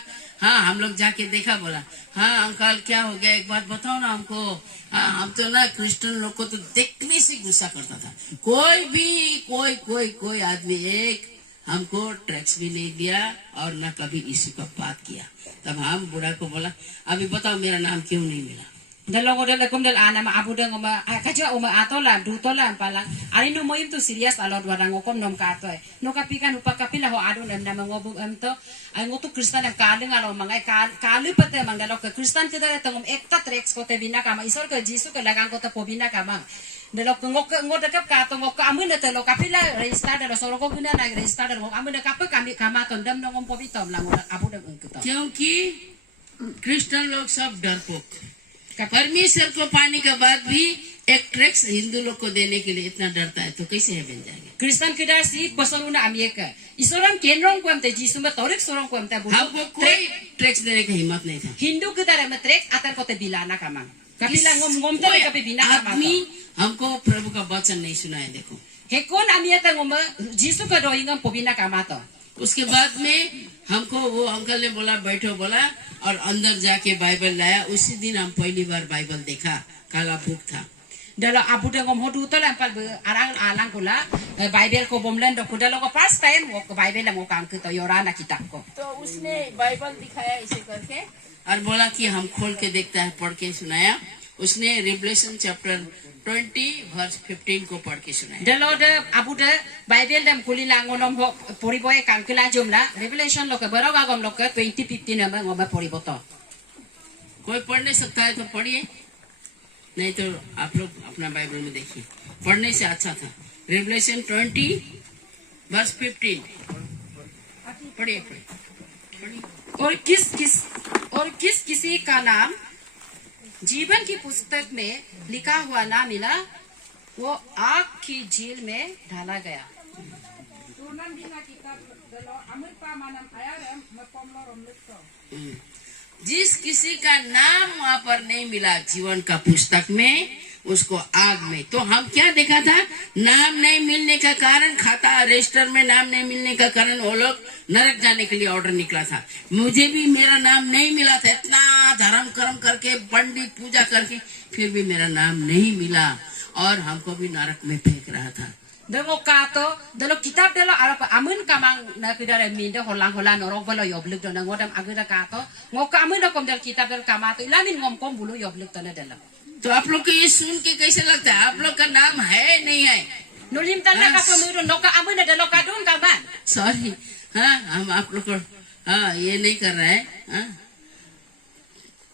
हाँ हम लोग जाके देखा, बोला हाँ अंकल क्या हो गया, एक बात बताओ ना हमको। हाँ हम तो ना क्रिश्चियन लोग को तो देखने से गुस्सा करता था, कोई भी कोई आदमी एक हमको टैक्स भी नहीं दिया और ना कभी इसी का बात किया। तब हम बूढ़ा को बोला अभी बताओ मेरा नाम क्यों नहीं मिला। Dalongo dal kum dal ana ma abu dang ma kaja uma atola du tola palang ari no moim tu serious alod warang kom nom ka to no kapikan upa kapila ho adun em na ngobu em to ay ngotu kristan em kaling alo mangai kalu pate mangdalo ke kristan kita tangom ekta trex ko te bina kama isor ke jisu ke lagang ko te pobina kama dalo ngok dekap ka to ngok amun na te lo kapila register dalo soro ko guna na register dalo amun na kap kami kama to dam ngom pobitom lang abu dang engkuto क्योंकि Christian लोग सब डरपोक, परमेश्वर को पाने के बाद भी एक टैक्स हिंदू लोग को देने के लिए इतना डरता है, तो कैसे हेवन जाएंगे। Kristen kita si pasaruna Amerika. Isoram kenrong kuam te jisu ma torek sorong kuam te bulo. हमको कोई टैक्स देने की हिम्मत नहीं था। Hindu kita re matrek atar ko te bilana kamang. Kapila ngom te kapi bina kamang. आदमी हमको प्रभु का वचन नहीं सुनाए। देखो Hekon Amerika ngom jisu ka doingam pobina kamato. उसके बाद में हमको वो अंकल ने बोला बैठो बोला, और अंदर जाके बाइबल लाया। उसी दिन हम पहली बार बाइबल देखा, काला बुक था। Dalo abu de ngom hodu to lampal arang alang kula Bible ko bomlen do kudalo ko first time wo ko Bible mo kang to yorana kitab ko. तो उसने बाइबल दिखाया इसे करके और बोला कि हम खोल के देखता है, पढ़ के सुनाया। उसने रिवलेशन चैप्टर 20 वर्स 15 को पढ़ के सुनाया। Dalo de abu de Bible dem kuli langonom ho poriboy kang kila jumla Revelation lo ke baraga gom lo ke 2015 nama ngom poriboto. कोई पढ़ नहीं सकता है तो पढ़िए, नहीं तो आप लोग अपना बाइबल में देखिए, पढ़ने से अच्छा था। रिवलेशन 20 वर्स 15 पढ़िए। और किस किसी का नाम जीवन की पुस्तक में लिखा हुआ ना मिला, वो आग की झील में डाला गया। जिस किसी का नाम वहाँ पर नहीं मिला जीवन का पुस्तक में, उसको आग में। तो हम क्या देखा था, नाम नहीं मिलने का कारण, खाता रजिस्टर में नाम नहीं मिलने का कारण वो लोग नरक जाने के लिए ऑर्डर निकला था। मुझे भी मेरा नाम नहीं मिला था, इतना धर्म कर्म करके पंडित पूजा करके फिर भी मेरा नाम नहीं मिला और हमको भी नरक में फेंक रहा था। Dengo kato, dalo kitab dalo arap amun kamang na kidare minde holang norong balo yoblik dalo ngodam agada kato, ngok amun na kom dal kitab dal kamato ilamin ngom kom bulu yoblik dalo dalo. तो आप लोग को ये सुन के कैसे लगता है? आप लोग का नाम है नहीं है? Nulim tanda ka pemiru noka amun na dalo kadun kaman. Sorry, हाँ हम आप लोग को हाँ ये नहीं कर रहे हैं, हाँ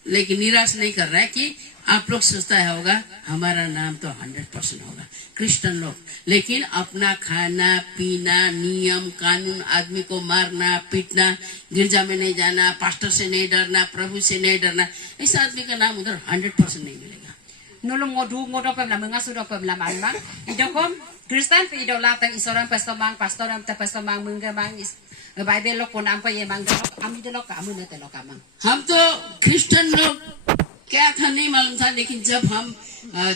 लेकिन निराश नहीं कर रहा है कि आप लोग सोचता है होगा हमारा नाम तो 100% होगा क्रिश्चियन लोग, लेकिन अपना खाना पीना नियम कानून, आदमी को मारना पीटना, गिरजा में नहीं जाना, पास्टर से नहीं डरना, प्रभु से नहीं डरना, ऐसा आदमी का नाम उधर 100% नहीं मिलेगा. Nulung ngodu ngodo pem la mengasu do pem la manmang. Idokom Kristen fi do latang isoran pastoram te pastomang mungamang is Bible lo kon ampa ye mang do ami do ka amun te lo kamang. हम तो Christian लोग क्या था नहीं मालूम था, लेकिन जब हम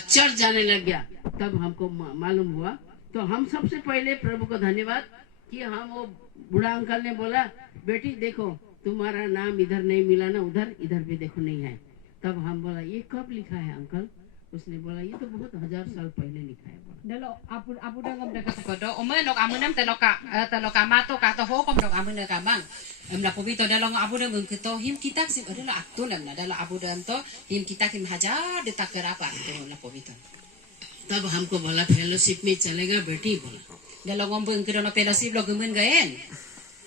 चर्च जाने लग गया तब हमको मालूम हुआ. तो हम सबसे पहले प्रभु को धन्यवाद कि हम वो बूढ़ा अंकल ने बोला बेटी देखो तुम्हारा नाम इधर नहीं मिला ना, उधर इधर भी देखो नहीं है. तब हम बोला ये कब लिखा है अंकल? उसने बोला ये तो बहुत 1000 साल पहले लिखा है. Dalo apu dangom de ka kodo omen nok amunam te lo ka mato ka to ho kom dok amun ka mang. La pobito dalo apu dangom kito him kitak sim dalo aktu lam na dalo apu dam to him kitak him hajar de takerapan to la pobito. तब हमको बोला fellowship में चलेगा बेटी, बोला Dalo ngombeng ke dono fellowship lo gumen gaen.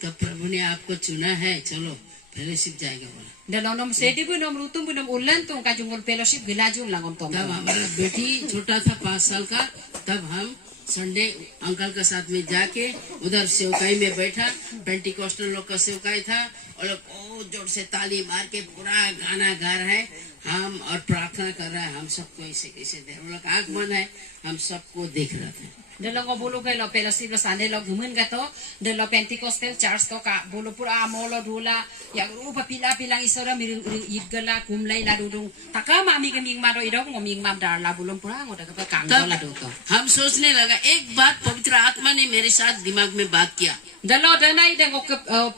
तब प्रभु ने आपको चुना है, चलो फेलोशिप जाएगा बोला. Dalo nom sedi bu nom rutum bu nom ulan tung ka jungol fellowship gilajum langom tom. तब हमारा बेटी छोटा था 5 साल का, तब हम संडे अंकल के साथ में जाके उधर सेवकाई में बैठा. पेंटिकोस्टल लोग का सेवकाई था और लोग बहुत जोर से ताली मार के पूरा गाना गा रहे हैं हम और प्रार्थना कर रहे हैं. हम सबको ऐसे कैसे दे, वो लोग आंख बंद है, हम सबको देख रहे थे. Dalo ngo bulu ke lo fellowship lo sande lo gumen ga to dalo Pentecostal church to ka bulu pura amolo dula ya rupa pila isora miring igala kumlai la dudung takama mi geming maro idong ngoming mam dar la bulum pura ngoda ka kanggo la do to. हम सोचने लगा एक बात पवित्र आत्मा ने मेरे साथ दिमाग में बात किया Dalo danai de ngo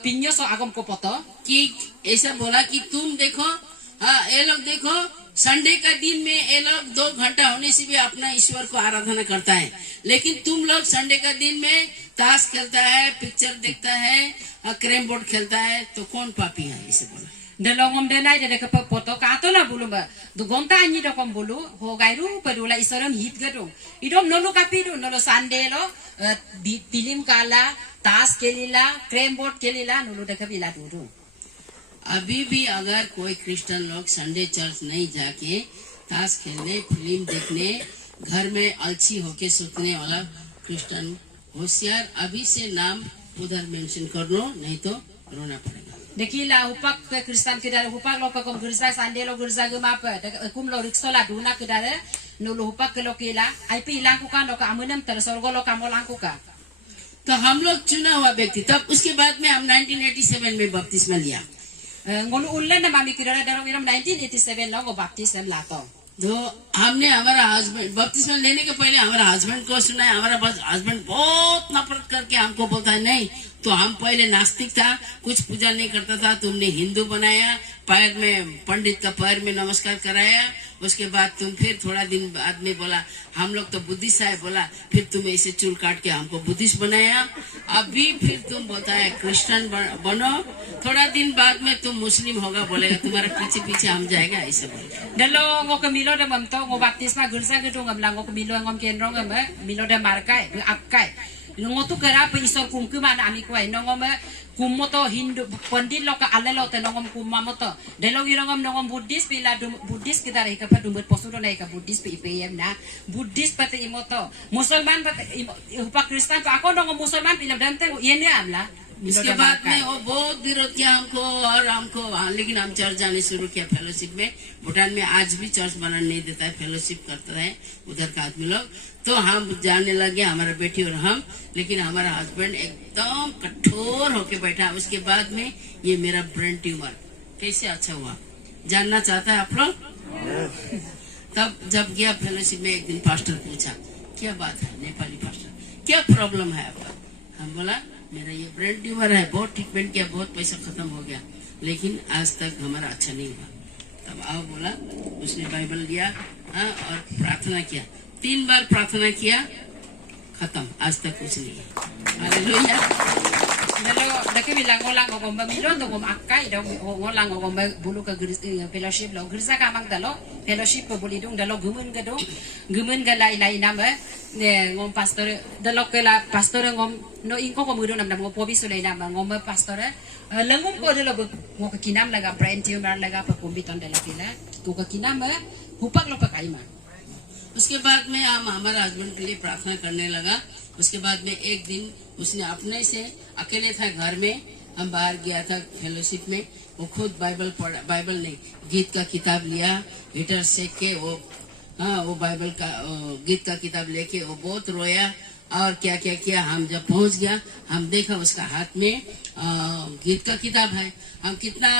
pinyo so agom ko poto कि ऐसा बोला कि तुम देखो, हाँ ये लोग देखो संडे का दिन में ये लोग 2 घंटा होने से भी अपना ईश्वर को आराधना करता है, लेकिन तुम लोग संडे का दिन में ताश खेलता है, पिक्चर देखता है, कैरम बोर्ड खेलता है, तो कौन पापी है? इसे बोला. Dalo ngom danai de ka poto ka to la bulum ba do gonta anyi do kom bulu ho gairu padula isoram hit gadong idom nolo kapidu nolo sande lo pilim kala tas kelila creme board kelila nolo de ka bila duru. अभी भी अगर कोई Christian लोग Sunday church नहीं जाके ताश खेलने film देखने घर में आलसी होके सुतने वाला क्रिश्चियन होशियार, अभी से नाम उधर मेंशन कर लो, नहीं तो रोना पड़ेगा. Dekila upak ke Kristen kedare upak lo pakom gerza sande lo gerza gemapa kum lo riksola duna kedare nulu upak ke lo kila ai pi langku kan lo ka amunam ter sorgo lo kamol langku ka. तो हम लोग चुना हुआ व्यक्ति. तब उसके बाद में हम 1987 में बपतिस्मा लिया. Ngolu ulen na mami kedare daro miram 1987 lo go baptism lato. तो हमने हमारा हस्बैंड बपतिस्मा लेने के पहले हमारा हस्बैंड को सुना है. हमारा हस्बैंड बहुत नफरत करके हमको बोलता है नहीं तो हम पहले नास्तिक था, कुछ पूजा नहीं करता था, तुमने हिंदू बनाया, पैर में पंडित का पैर में नमस्कार कराया, उसके बाद तुम फिर थोड़ा दिन बाद में बोला हम लोग तो बुद्धिस्ट है, बोला फिर तुम ऐसे चूल काट के हमको बुद्धिस्ट बनाया, अभी फिर तुम बोलता है क्रिश्चियन बनो, थोड़ा दिन बाद में तुम मुस्लिम होगा, बोलेगा तुम्हारा पीछे पीछे हम जाएगा, ऐसा बोलेगा. Dalo ngo kemilo de mamto ngo baptisma gerza gedung ngam lango kemilo ngom kenrong ngam milo de markai akkai. Ngo tu kera pe isor kum ku mana ami kwai ngom kumoto hindu pandit lo ka alelo te ngom kumamoto. Dalo ngom ngom buddhist pila buddhist kita re ka padu bet posudo na ka buddhist pe ipm na buddhist pate imoto. Musulman pate upa Kristen pa ako ngom musulman pila dante yene amla. इसके बाद में वो बहुत विरोध किया हमको और हमको, लेकिन हम चर्च जाने शुरू किया फेलोशिप में. भूटान में आज भी चर्च बनाने नहीं देता है, फेलोशिप करता है उधर का आदमी लोग. तो हम जाने लगे हमारा बेटी और हम, लेकिन हमारा हस्बैंड एकदम कठोर होके बैठा. उसके बाद में ये मेरा ब्रेन ट्यूमर कैसे अच्छा हुआ जानना चाहता है आप लोग? तब जब गया फेलोशिप में एक दिन पास्टर पूछा क्या बात है, नेपाली पास्टर क्या प्रॉब्लम है आपका? हम बोला मेरा ये ब्रेन ट्यूमर है, बहुत ट्रीटमेंट किया, बहुत पैसा खत्म हो गया, लेकिन आज तक हमारा अच्छा नहीं हुआ. तब आओ बोला, उसने बाइबल लिया और प्रार्थना किया. 3 बार प्रार्थना किया, खत्म, आज तक कुछ नहीं है। Hallelujah. Dalo dake bilang ngolang ngom milo to ngom akai dong ngolang ngom bulu ke fellowship lo gerza kamang dalo fellowship po bulidung dalo gumun ga lai nama ne ngom pastor dalo ke la pastor ngom no ingko ko mudo nam ngom pobi sulai nama ngom pastor lengum ko dalo ngom ke kinam laga brain tumor laga pa kumbiton dalo pila ko ke kinam hupak lo pakai ma. उसके बाद में हम हमारे husband के लिए प्रार्थना करने लगा। उसके बाद में एक दिन उसने अपने से अकेले था घर में, हम बाहर गया था फेलोशिप में, वो खुद बाइबल नहीं गीत का किताब लिया, हीटर सेक के वो बाइबल का गीत का किताब लेके वो बहुत रोया और क्या क्या किया। हम जब पहुंच गया हम देखा उसका हाथ में गीत का किताब है। हम कितना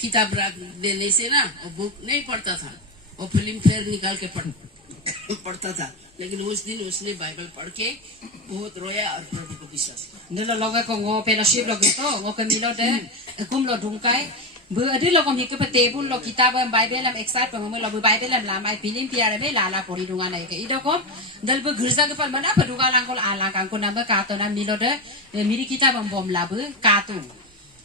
किताब रख देने से ना वो बुक नहीं पढ़ता था, वो फिल्म फेयर निकाल के पढ़ता था, लेकिन उस दिन उसने बाइबल पढ़ के बहुत रोया और प्रभु को विश्वास किया। Nelo loga ko ngo fellowship lo gitu ngo kemilo de kum lo dungkai bu adi lo kom hikke tebul lo kitab bible am excited ko mo lo bible am la mai film piare be la pori dunga nai ke ido kom dal bu girza ke par mana pa dunga langkol ala kan ko nama ka to na milo de miri kitab am bom la bu ka tu.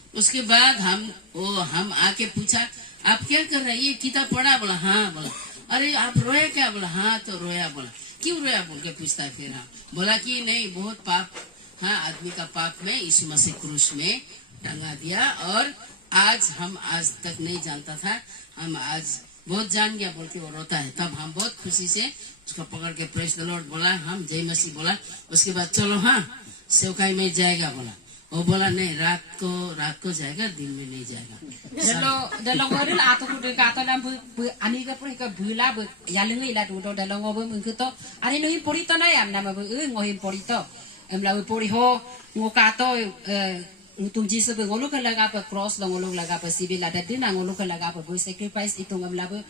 उसके बाद हम आके पूछा आप क्या कर रहे हैं, ये किताब पढ़ा? बोला हाँ। बोला अरे आप रोया क्या? बोला हाँ तो रोया। बोला क्यों रोया बोल के पूछता है फिर। हाँ बोला कि नहीं बहुत पाप, हाँ आदमी का पाप में यीशु मसीह क्रूस में टंगा दिया और आज तक नहीं जानता था, हम आज बहुत जान गया बोल के वो रोता है। तब हम बहुत खुशी से उसको पकड़ के प्रेज द लॉर्ड बोला, हम जय मसीह बोला। उसके बाद चलो हाँ सेवकाई में जाएगा। बोला वो बोला नहीं रात को जाएगा, दिन में नहीं जाएगा। Dalo ngoril ato ku de ka to na bu ani ka puri ka bula bu yalengi la tu do dalo ngobo mun ku to ani no him porito na yam na bu ngo him porito em la bu pori ho ngo ka to tung jisu bu ngolu ka laga pa cross lo ngolu laga pa sibil ada din ngolu ka laga pa bu sacrifice itu ngam la bu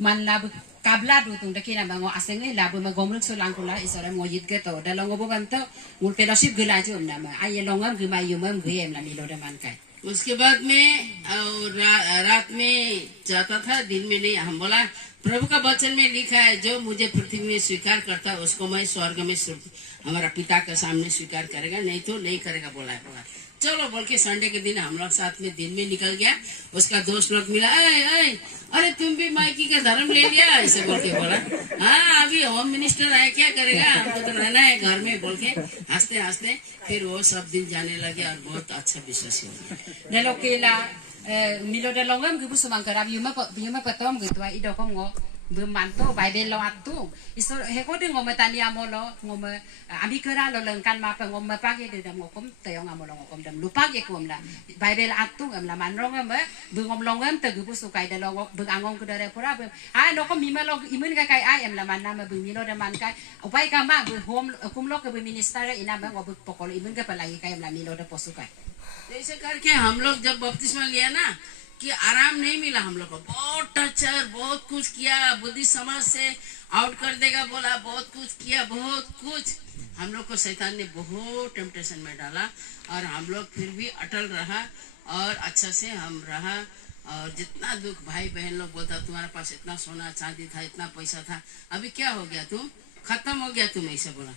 man la bu kabla du tung de kina ba ngo asenge la bu ma gomruk so lang ku la isara ngo yit ke to dalo ngobo bam to ngul fellowship gila ju na ma ay lo ngam gu ma yumam gu em la mi lo de man kai. उसके बाद में रात में जाता था, दिन में नहीं। हम बोला प्रभु का वचन में लिखा है जो मुझे पृथ्वी में स्वीकार करता है उसको मैं स्वर्ग में हमारा पिता के सामने स्वीकार करेगा, नहीं तो नहीं करेगा। बोला चलो बोल के संडे के दिन हम लोग साथ में दिन में निकल गया। उसका दोस्त लोग मिला, अरे तुम भी माइकी का धर्म ले लिया ऐसे बोल के बोला हाँ अभी होम मिनिस्टर आए क्या करेगा, हमको तो रहना है घर में बोल के हंसते हंसते फिर वो सब दिन जाने लगे और बहुत अच्छा विश्वास हो गया। Nelo kila milo de longam gu busu mangkarab yuma patom gitu ai do kom ngo bu manto bible lo atu iso he ko de ngom tani amolo ngom abi kera lo lengkan ma pa ngom pa ge de dam ngom teyong amolo ngom dam lupa ge kom la bible atu ngam la man rong ngam bu ngom longam te gu busu kai de lo bu angong ku dare pura bu ai no kom mima lo imun ka kai ai em la man na ma bu milo de man kai upai ka ma bu home kum lo ke bu minister ina ba ngo bu pokol imun ka palagi kai em la milo de posu kai. ऐसे करके हम लोग जब बपतिस्मा लिया ना कि आराम नहीं मिला हम लोग को, बहुत टचर बहुत कुछ किया, बुद्धि समाज से आउट कर देगा बोला, बहुत कुछ किया, बहुत कुछ हम लोग को शैतान ने बहुत टेम्पटेशन में डाला और हम लोग फिर भी अटल रहा और अच्छा से हम रहा। और जितना दुख भाई बहन लोग बोलता तुम्हारे पास इतना सोना चांदी था, इतना पैसा था, अभी क्या हो गया, तुम खत्म हो गया, तुम ऐसे बोला।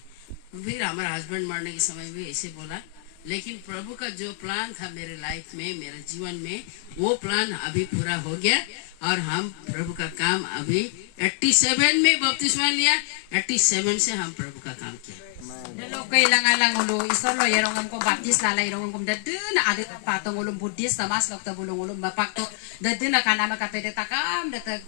फिर हमारा हस्बैंड मरने के समय भी ऐसे बोला, लेकिन प्रभु का जो प्लान था मेरे लाइफ में, मेरे जीवन में, वो प्लान अभी पूरा हो गया और हम प्रभु का काम अभी 87 में बपतिस्मा लिया, 87 से हम प्रभु का काम किया। Dalo kailangan ulo isolo yerong ko baptist la yerong ko dadun ade patong ulo buddhist tamas lokta bulong ulo mapakto dadun na kana makapede takam dat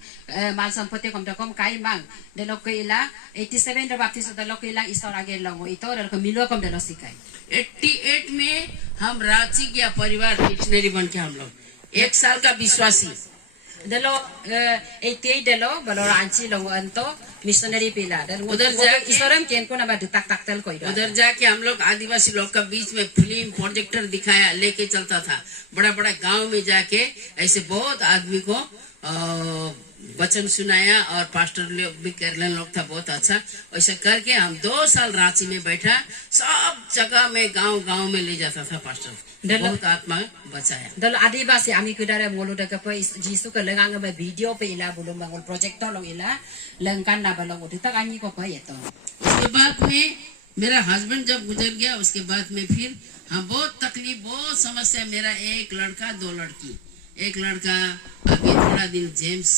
mal sampati kom dakom kai mang dalo kaila 87 da baptist dalo kaila isora gelong ito dalo ko milo kom dalo sikai 88 में हम रांची गया परिवार missionary बन के, हम लोग 1 साल का विश्वासी dalo 88 dalo balo ranchi long anto missionary pila dan उधर जाके isoram ken ko na ba tak taktel ko उधर जाके हम लोग आदिवासी लोग का बीच में फिल्म प्रोजेक्टर दिखाया, लेके चलता था बड़ा बड़ा गांव में जाके ऐसे बहुत आदमी को वचन सुनाया और पास्टर लोग भी केरलन लोग था बहुत अच्छा। ऐसा करके हम 2 साल रांची में बैठा, सब जगह में गांव में ले जाता था पास्टर। बहुत आत्मा बचाया। dal adibasi ami kudara ngolu daga pa jisu ka lengang ba video pe ila bulung bangol projector long ila lengkan na balong utak anyi ko pa yeto. उसके बाद में मेरा हस्बैंड जब गुजर गया उसके बाद में फिर हम बहुत तकलीफ बहुत समस्या। मेरा एक लड़का 2 लड़की। एक लड़का अभी थोड़ा दिन जेम्स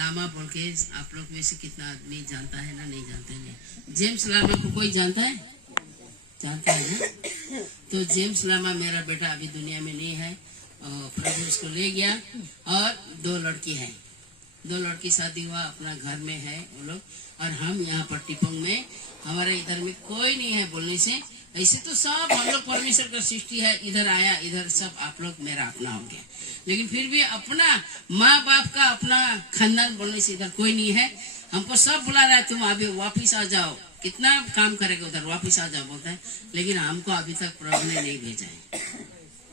लामा बोल के, आप लोग में से कितना आदमी जानता है ना, नहीं जानते हैं। जेम्स लामा को कोई जानता है? जानता है ना? तो जेम्स लामा मेरा बेटा अभी दुनिया में नहीं है, प्रभु उसको ले गया। और 2 लड़की है, 2 लड़की शादी हुआ, अपना घर में है वो लोग। और हम यहाँ पर टिपंग में, हमारे इधर में कोई नहीं है बोलने से। ऐसे तो सब हम लोग परमेश्वर का सृष्टि है, इधर आया इधर सब आप लोग मेरा अपना हो गया। लेकिन फिर भी अपना माँ बाप का अपना खानदान बोलने से इधर कोई नहीं है। हमको सब बुला रहा है, तुम अभी वापिस आ जाओ, कितना काम करेगा उधर, वापिस आ जाओ बोलता है। लेकिन हमको अभी तक प्रभु ने नहीं भेजा है।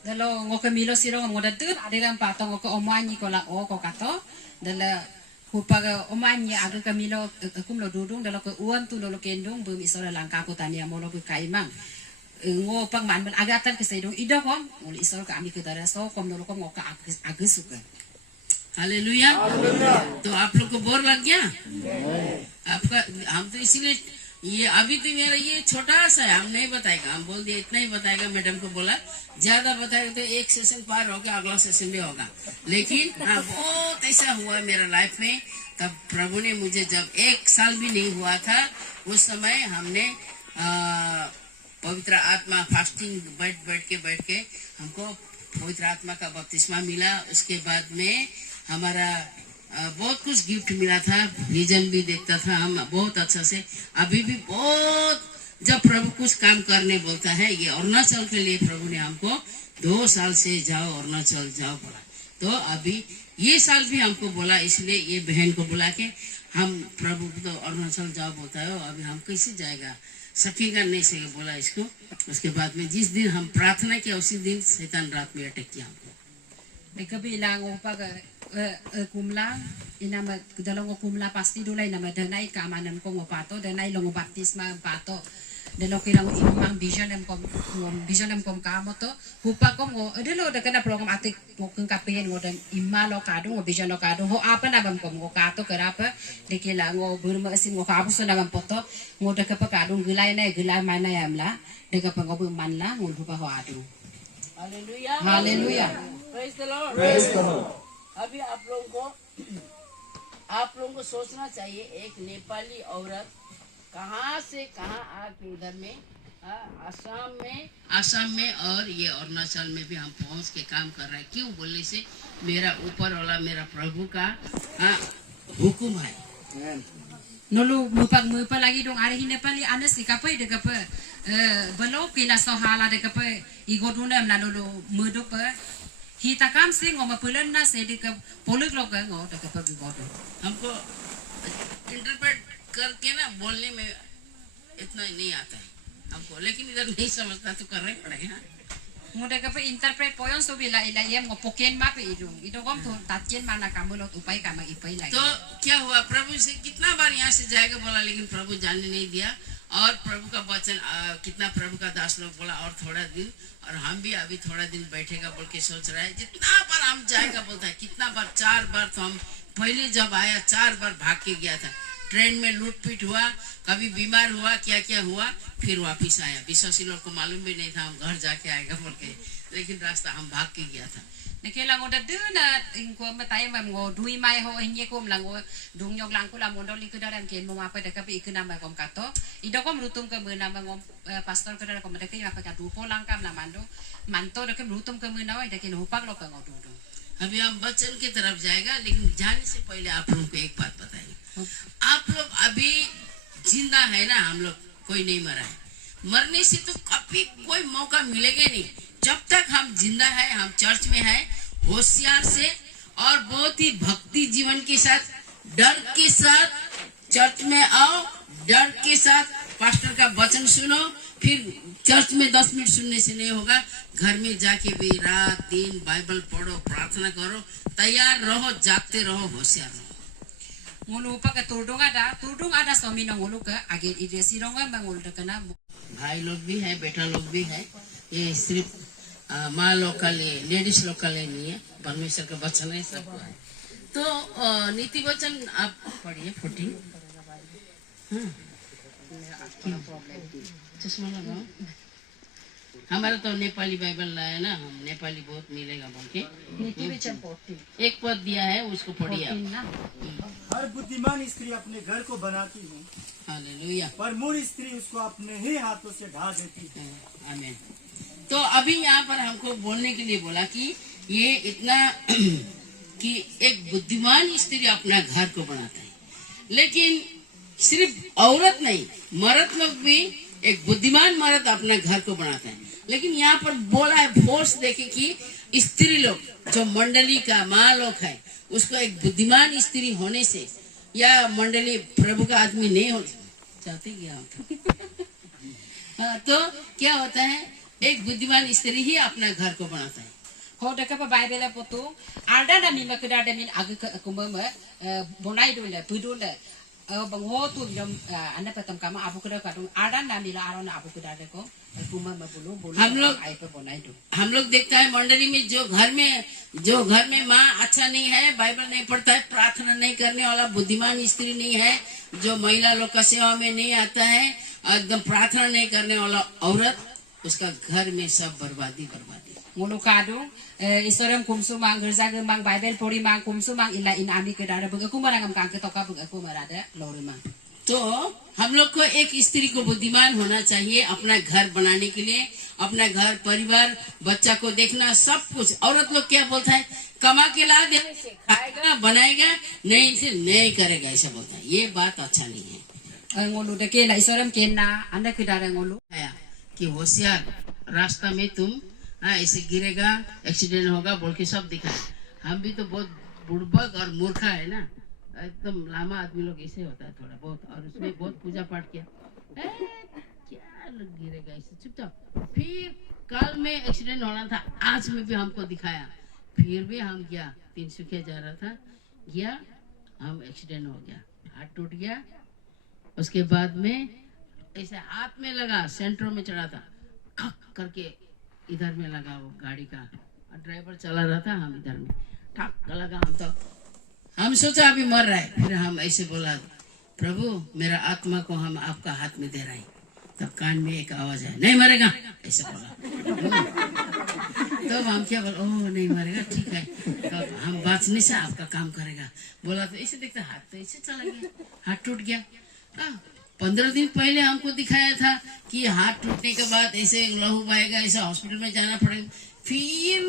Dalo ngoke milo siro ngoda tur adiram pato ngoke omanyi ko la o ko kato dala hupaga omanyi aga kamilo kumlo dudung dalo ko uan tu dalo kendung bumi isola langka ko tania mono ko kaimang ngo pang man agatan ke saidong ida ko ngoli isol ka ami kedara so kom dalo ko ngoka agus suka. Hallelujah. तो आप लोग को bore लग गया आपका? हम तो इसीलिए ये अभी तो मेरा ये छोटा सा है, हम नहीं बताएगा, हम बोल दिए इतना ही बताएगा। मैडम को बोला ज्यादा बताएगा तो एक सेशन पार हो गया, अगला सेशन भी होगा। लेकिन हाँ बहुत ऐसा हुआ मेरा लाइफ में। तब प्रभु ने मुझे जब 1 साल भी नहीं हुआ था उस समय हमने पवित्र आत्मा फास्टिंग बैठ के हमको पवित्र आत्मा का बपतिस्मा मिला। उसके बाद में हमारा बहुत कुछ गिफ्ट मिला था, विजन भी देखता था हम बहुत अच्छा से। अभी भी बहुत जब प्रभु कुछ काम करने बोलता है, ये अरुणाचल के लिए प्रभु ने हमको 2 साल से जाओ अरुणाचल जाओ बोला। तो अभी ये साल भी हमको बोला, इसलिए ये बहन को बुला के हम प्रभु तो अरुणाचल जाओ बोलता है, अभी हम कैसे जाएगा, सकेगा नहीं सकेगा बोला इसको। उसके बाद में जिस दिन हम प्रार्थना किया उसी दिन शैतान रात में अटैक किया हमको। Dekabi ilang upag kumlang inama dalong kumla pasti dulay na madanay kaamanan ko pato danay long baptisma pato dalo kilang imang vision em kom kamo to hupa ko ngo dalo da kana program atik mo kung kapihin ngo dan imalo kado ngo vision lo kado ho apa na bam kom ngo kato karapa dekila ngo burma asin ngo kabuso na bam poto ngo da kapa kado gulay mana yamla da kapa ngo manla ngo hupa ho adu. Hallelujah, hallelujah, praise the Lord, praise the Lord. अभी आप लोगों को सोचना चाहिए एक नेपाली औरत कहाँ से कहाँ आके इधर में आसाम में और ये अरुणाचल में भी हम पहुँच के काम कर रहे हैं। क्यों बोलने से मेरा ऊपर वाला मेरा प्रभु का हुकुम है। Nolu mupag lagi dong ari hinepali anes ikapai de kapa belo kila sohala de kapa igoduna na nolu mudo pa hita kam sing ngoma pulen na se de kap poluk lo ka ngo de kapa bigodo हमको interpret करके ना बोलने में इतना नहीं आता है हमको, लेकिन इधर नहीं समझता तो करना ही पड़ेगा। ngode kapa interpret poyon so bila ila yem ngo poken ma pe idung ido gom to tatien mana kamulot upai kama ipai lagi. तो क्या हुआ, प्रभु से कितना बार यहाँ से जाएगा बोला, लेकिन प्रभु जाने नहीं दिया। और प्रभु का वचन कितना प्रभु का दास लोग बोला और थोड़ा दिन, और हम भी अभी थोड़ा दिन बैठेगा बोल के सोच रहा है। जितना बार हम जाएगा बोलता है, कितना बार 4 बार तो हम पहले जब आया 4 बार भाग के गया था। ट्रेन में लूटपीट हुआ, कभी बीमार हुआ, क्या क्या हुआ, फिर वापिस आया। विश्वासी लोग को मालूम भी नहीं था हम घर जाके आएगा बोल के, लेकिन रास्ता हम भाग के गया था। Nakila ngo da duna ingko matay mam ngo dui mai ho hinye kom lang ngo dung nyog lang ko la mondo li kudaran ken mo mapa da kapi ikuna ma kom kato ido kom rutum ke mena ngo pastor kudara kom da kai mapa ka du ko lang kam la mando manto da kem rutum ke mena wa da ken hupag lo ka ngo du अभी हम वचन की तरफ जाएगा, लेकिन जाने से पहले आप लोगों को एक बात बताएंगे। आप लोग अभी जिंदा है ना, हम लोग कोई नहीं मरा है। मरने से तो कभी कोई मौका मिलेगा नहीं। जब तक हम जिंदा है, हम चर्च में है, होशियार से और बहुत ही भक्ति जीवन के साथ, डर के साथ चर्च में आओ, डर के साथ पास्टर का वचन सुनो। फिर चर्च में 10 मिनट सुनने से नहीं होगा, घर में जाके भी रात दिन बाइबल पढ़ो, प्रार्थना करो, तैयार रहो, जागते रहो, होशियार रहो। ngulu pa ka turdung ada somi no ngulu ka age ide sirong wa mangul da kana भाई लोग भी है, बेटा लोग भी है। ये सिर्फ माँ लोग का लिए, लेडीज लोग का लिए नहीं है, परमेश्वर का वचन है सबको है। तो नीति वचन आप पढ़िए 14। चश्मा लगाओ। हमारा तो नेपाली बाइबल लाया ना, हम नेपाली बहुत मिलेगा बोल के नीति वचन 14 एक पद दिया है, उसको पढ़िए आप। 14 ना। हर बुद्धिमान स्त्री अपने घर को बनाती है, हालेलुया, पर मूढ़ स्त्री उसको अपने ही हाथों से ढा देती है। आमीन। तो अभी यहाँ पर हमको बोलने के लिए बोला कि ये इतना कि एक बुद्धिमान स्त्री अपना घर को बनाता है, लेकिन सिर्फ औरत नहीं, मर्द लोग भी, एक बुद्धिमान मर्द अपना घर को बनाता है। लेकिन यहाँ पर बोला है फोर्स देके कि स्त्री लोग जो मंडली का माँ लोग है, उसको एक बुद्धिमान स्त्री होने से, या मंडली प्रभु का आदमी नहीं हो चाहते क्या हाँ, तो क्या होता है, एक बुद्धिमान स्त्री ही अपना घर को बनाता है। हो देखा पर बाइबल पोतु आदा ना मीमा केदा देमिन आगे कुम्बम बोनाई दुले पुदुले बंगो तु जम अन्य पतम कामा आपको केदा काटूं आदा ना मीला आरो ना आपको केदा देखो कुम्बम बोलो बोलो हम लोग आई पे बोनाई दु हम लोग देखता है मंडली में जो घर में माँ अच्छा नहीं है, बाइबल नहीं पढ़ता है, प्रार्थना नहीं करने वाला बुद्धिमान स्त्री नहीं है, जो महिला लोग का सेवा में नहीं आता है, एकदम प्रार्थना नहीं करने वाला औरत, उसका घर में सब बर्बादी बर्बादी। ngulu kadu isorem kumsu mang gerza ge mang bible pori mang kumsu mang ila in ami ke dara bung aku marangam kang ke toka bung aku marada lore mang। तो हम लोग को एक स्त्री को बुद्धिमान होना चाहिए अपना घर बनाने के लिए, अपना घर परिवार बच्चा को देखना सब कुछ। औरत लोग क्या बोलता है, कमा के ला दे, खाएगा बनाएगा, नहीं से नहीं करेगा, ऐसा बोलता है। ये बात अच्छा नहीं है। ngulu de ke la isorem ke na anda ke dara ngulu आया कि होशियार, रास्ता में तुम ऐसे गिरेगा, एक्सीडेंट होगा बोल के सब दिखाए। हम भी तो बहुत बुड़बक और मूर्खा है ना, एकदम लामा आदमी लोग ऐसे होता है थोड़ा बहुत, और उसमें बहुत पूजा पाठ किया, क्या लोग गिरेगा ऐसे चुपचाप। फिर कल में एक्सीडेंट होना था, आज में भी हमको दिखाया, फिर भी हम गया, तिनसुकिया जा रहा था, गया, हम एक्सीडेंट हो गया, हाथ टूट गया। उसके बाद में ऐसे हाथ में लगा, सेंटर में चढ़ा था, खक करके इधर में लगा वो गाड़ी का, ड्राइवर चला रहा था, हम इधर में ठक लगा। हम सोचा अभी मर रहा है, फिर हम ऐसे बोला, प्रभु मेरा आत्मा को हम आपका हाथ में दे रहे हैं। तब कान में एक आवाज है, नहीं मरेगा, ऐसे बोला। तब हम क्या बोला, ओह नहीं मरेगा, ठीक है, तब हम बाँचने से आपका काम करेगा बोला। तो ऐसे देखते हाथ तो ऐसे चला गया, हाथ टूट गया। 15 दिन पहले हमको दिखाया था कि हाथ टूटने के बाद ऐसे लहू बहेगा, ऐसा हॉस्पिटल में जाना पड़ेगा। फिर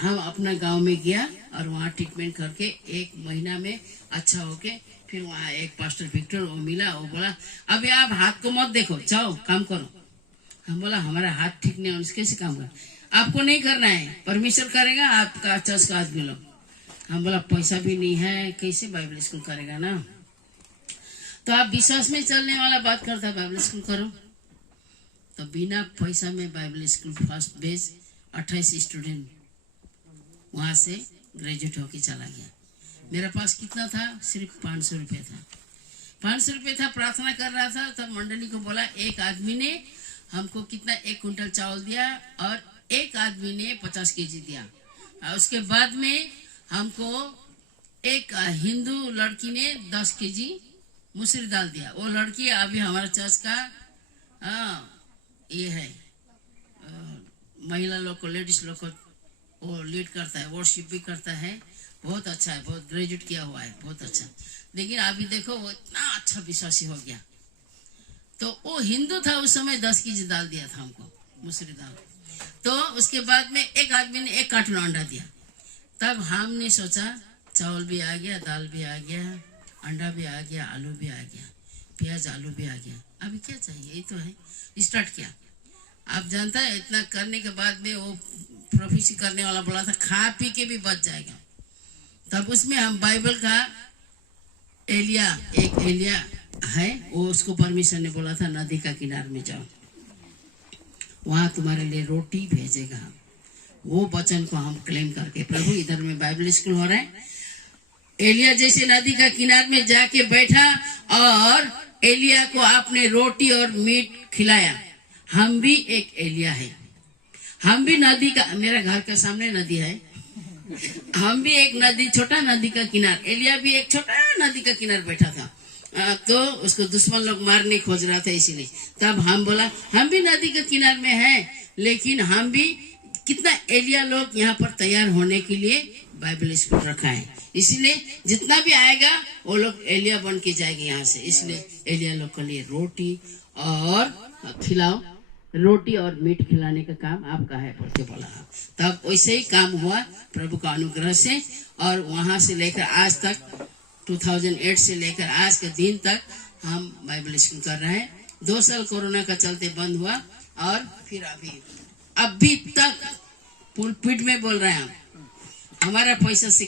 हम अपना गांव में गया और वहाँ ट्रीटमेंट करके 1 महीना में अच्छा होके, फिर वहाँ एक पास्टर विक्टर वो मिला, वो बोला अभी आप हाथ को मत देखो, जाओ काम करो। हम बोला हमारा हाथ ठीक नहीं है, कैसे काम कर, आपको नहीं करना है, परमेश्वर करेगा, आपका चर्च का आदमी लोग। हम बोला पैसा भी नहीं है, कैसे बाइबल स्कूल करेगा ना। तो आप विश्वास में चलने वाला बात करता है, बाइबल स्कूल करो। तो बिना पैसा में बाइबल स्कूल फर्स्ट बेच 28 स्टूडेंट वहां से ग्रेजुएट होके चला गया। मेरे पास कितना था, सिर्फ 500 रुपये था। 500 रुपये था, प्रार्थना कर रहा था, तब मंडली को बोला, एक आदमी ने हमको कितना 1 कुंटल चावल दिया और एक आदमी ने 50 केजी दिया। और उसके बाद में हमको एक हिंदू लड़की ने 10 केजी मुसरी दाल दिया। वो लड़की अभी हमारा चर्च का ये है, महिला लोग को, लेडीज लोग को वो लीड करता है, वर्शिप भी करता है, बहुत अच्छा है, बहुत ग्रेजुएट किया हुआ है, बहुत अच्छा। लेकिन अभी देखो वो इतना अच्छा विश्वासी हो गया। तो वो हिंदू था, उस समय 10 केजी दाल दिया था हमको, मुसरी दाल। तो उसके बाद में एक आदमी ने 1 कार्टून अंडा दिया। तब हमने सोचा चावल भी आ गया, दाल भी आ गया, अंडा भी आ गया, आलू भी आ गया, प्याज आलू भी आ गया, अभी क्या चाहिए, यही तो है। स्टार्ट किया। आप जानता है इतना करने के बाद में वो प्रोफेसी करने वाला बोला था खा पी के भी बच जाएगा। तब उसमें हम बाइबल का एक एलिया है, वो उसको परमिशन ने बोला था नदी का किनारे में जाओ, वहां तुम्हारे लिए रोटी भेजेगा। वो वचन को हम क्लेम करके, प्रभु इधर में बाइबल स्कूल हो रहा है, एलिया जैसे नदी का किनारे में जाके बैठा और एलिया को आपने रोटी और मीट खिलाया। हम भी एक एलिया है, हम भी नदी का, मेरा घर के सामने नदी है, हम भी एक नदी, छोटा नदी का किनार, एलिया भी एक छोटा नदी का किनार बैठा था। तो उसको दुश्मन लोग मारने खोज रहा था, इसीलिए तब हम बोला हम भी नदी के किनार में है, लेकिन हम भी कितना एलिया लोग यहाँ पर तैयार होने के लिए बाइबल स्कूल रखा है, इसलिए जितना भी आएगा वो लोग एलिया बन के जाएंगे यहाँ से। इसलिए एलिया लोग के लिए रोटी और खिलाओ, रोटी और मीट खिलाने का काम आपका है बोल के बोला। तब वैसे ही काम हुआ प्रभु का अनुग्रह से, और वहां से लेकर आज तक 2008 से लेकर आज के दिन तक हम बाइबल स्कूल कर रहे हैं। 2 साल कोरोना का चलते बंद हुआ, और फिर अभी तक पुलपिट में बोल रहे हैं हम, हमारा पैसा से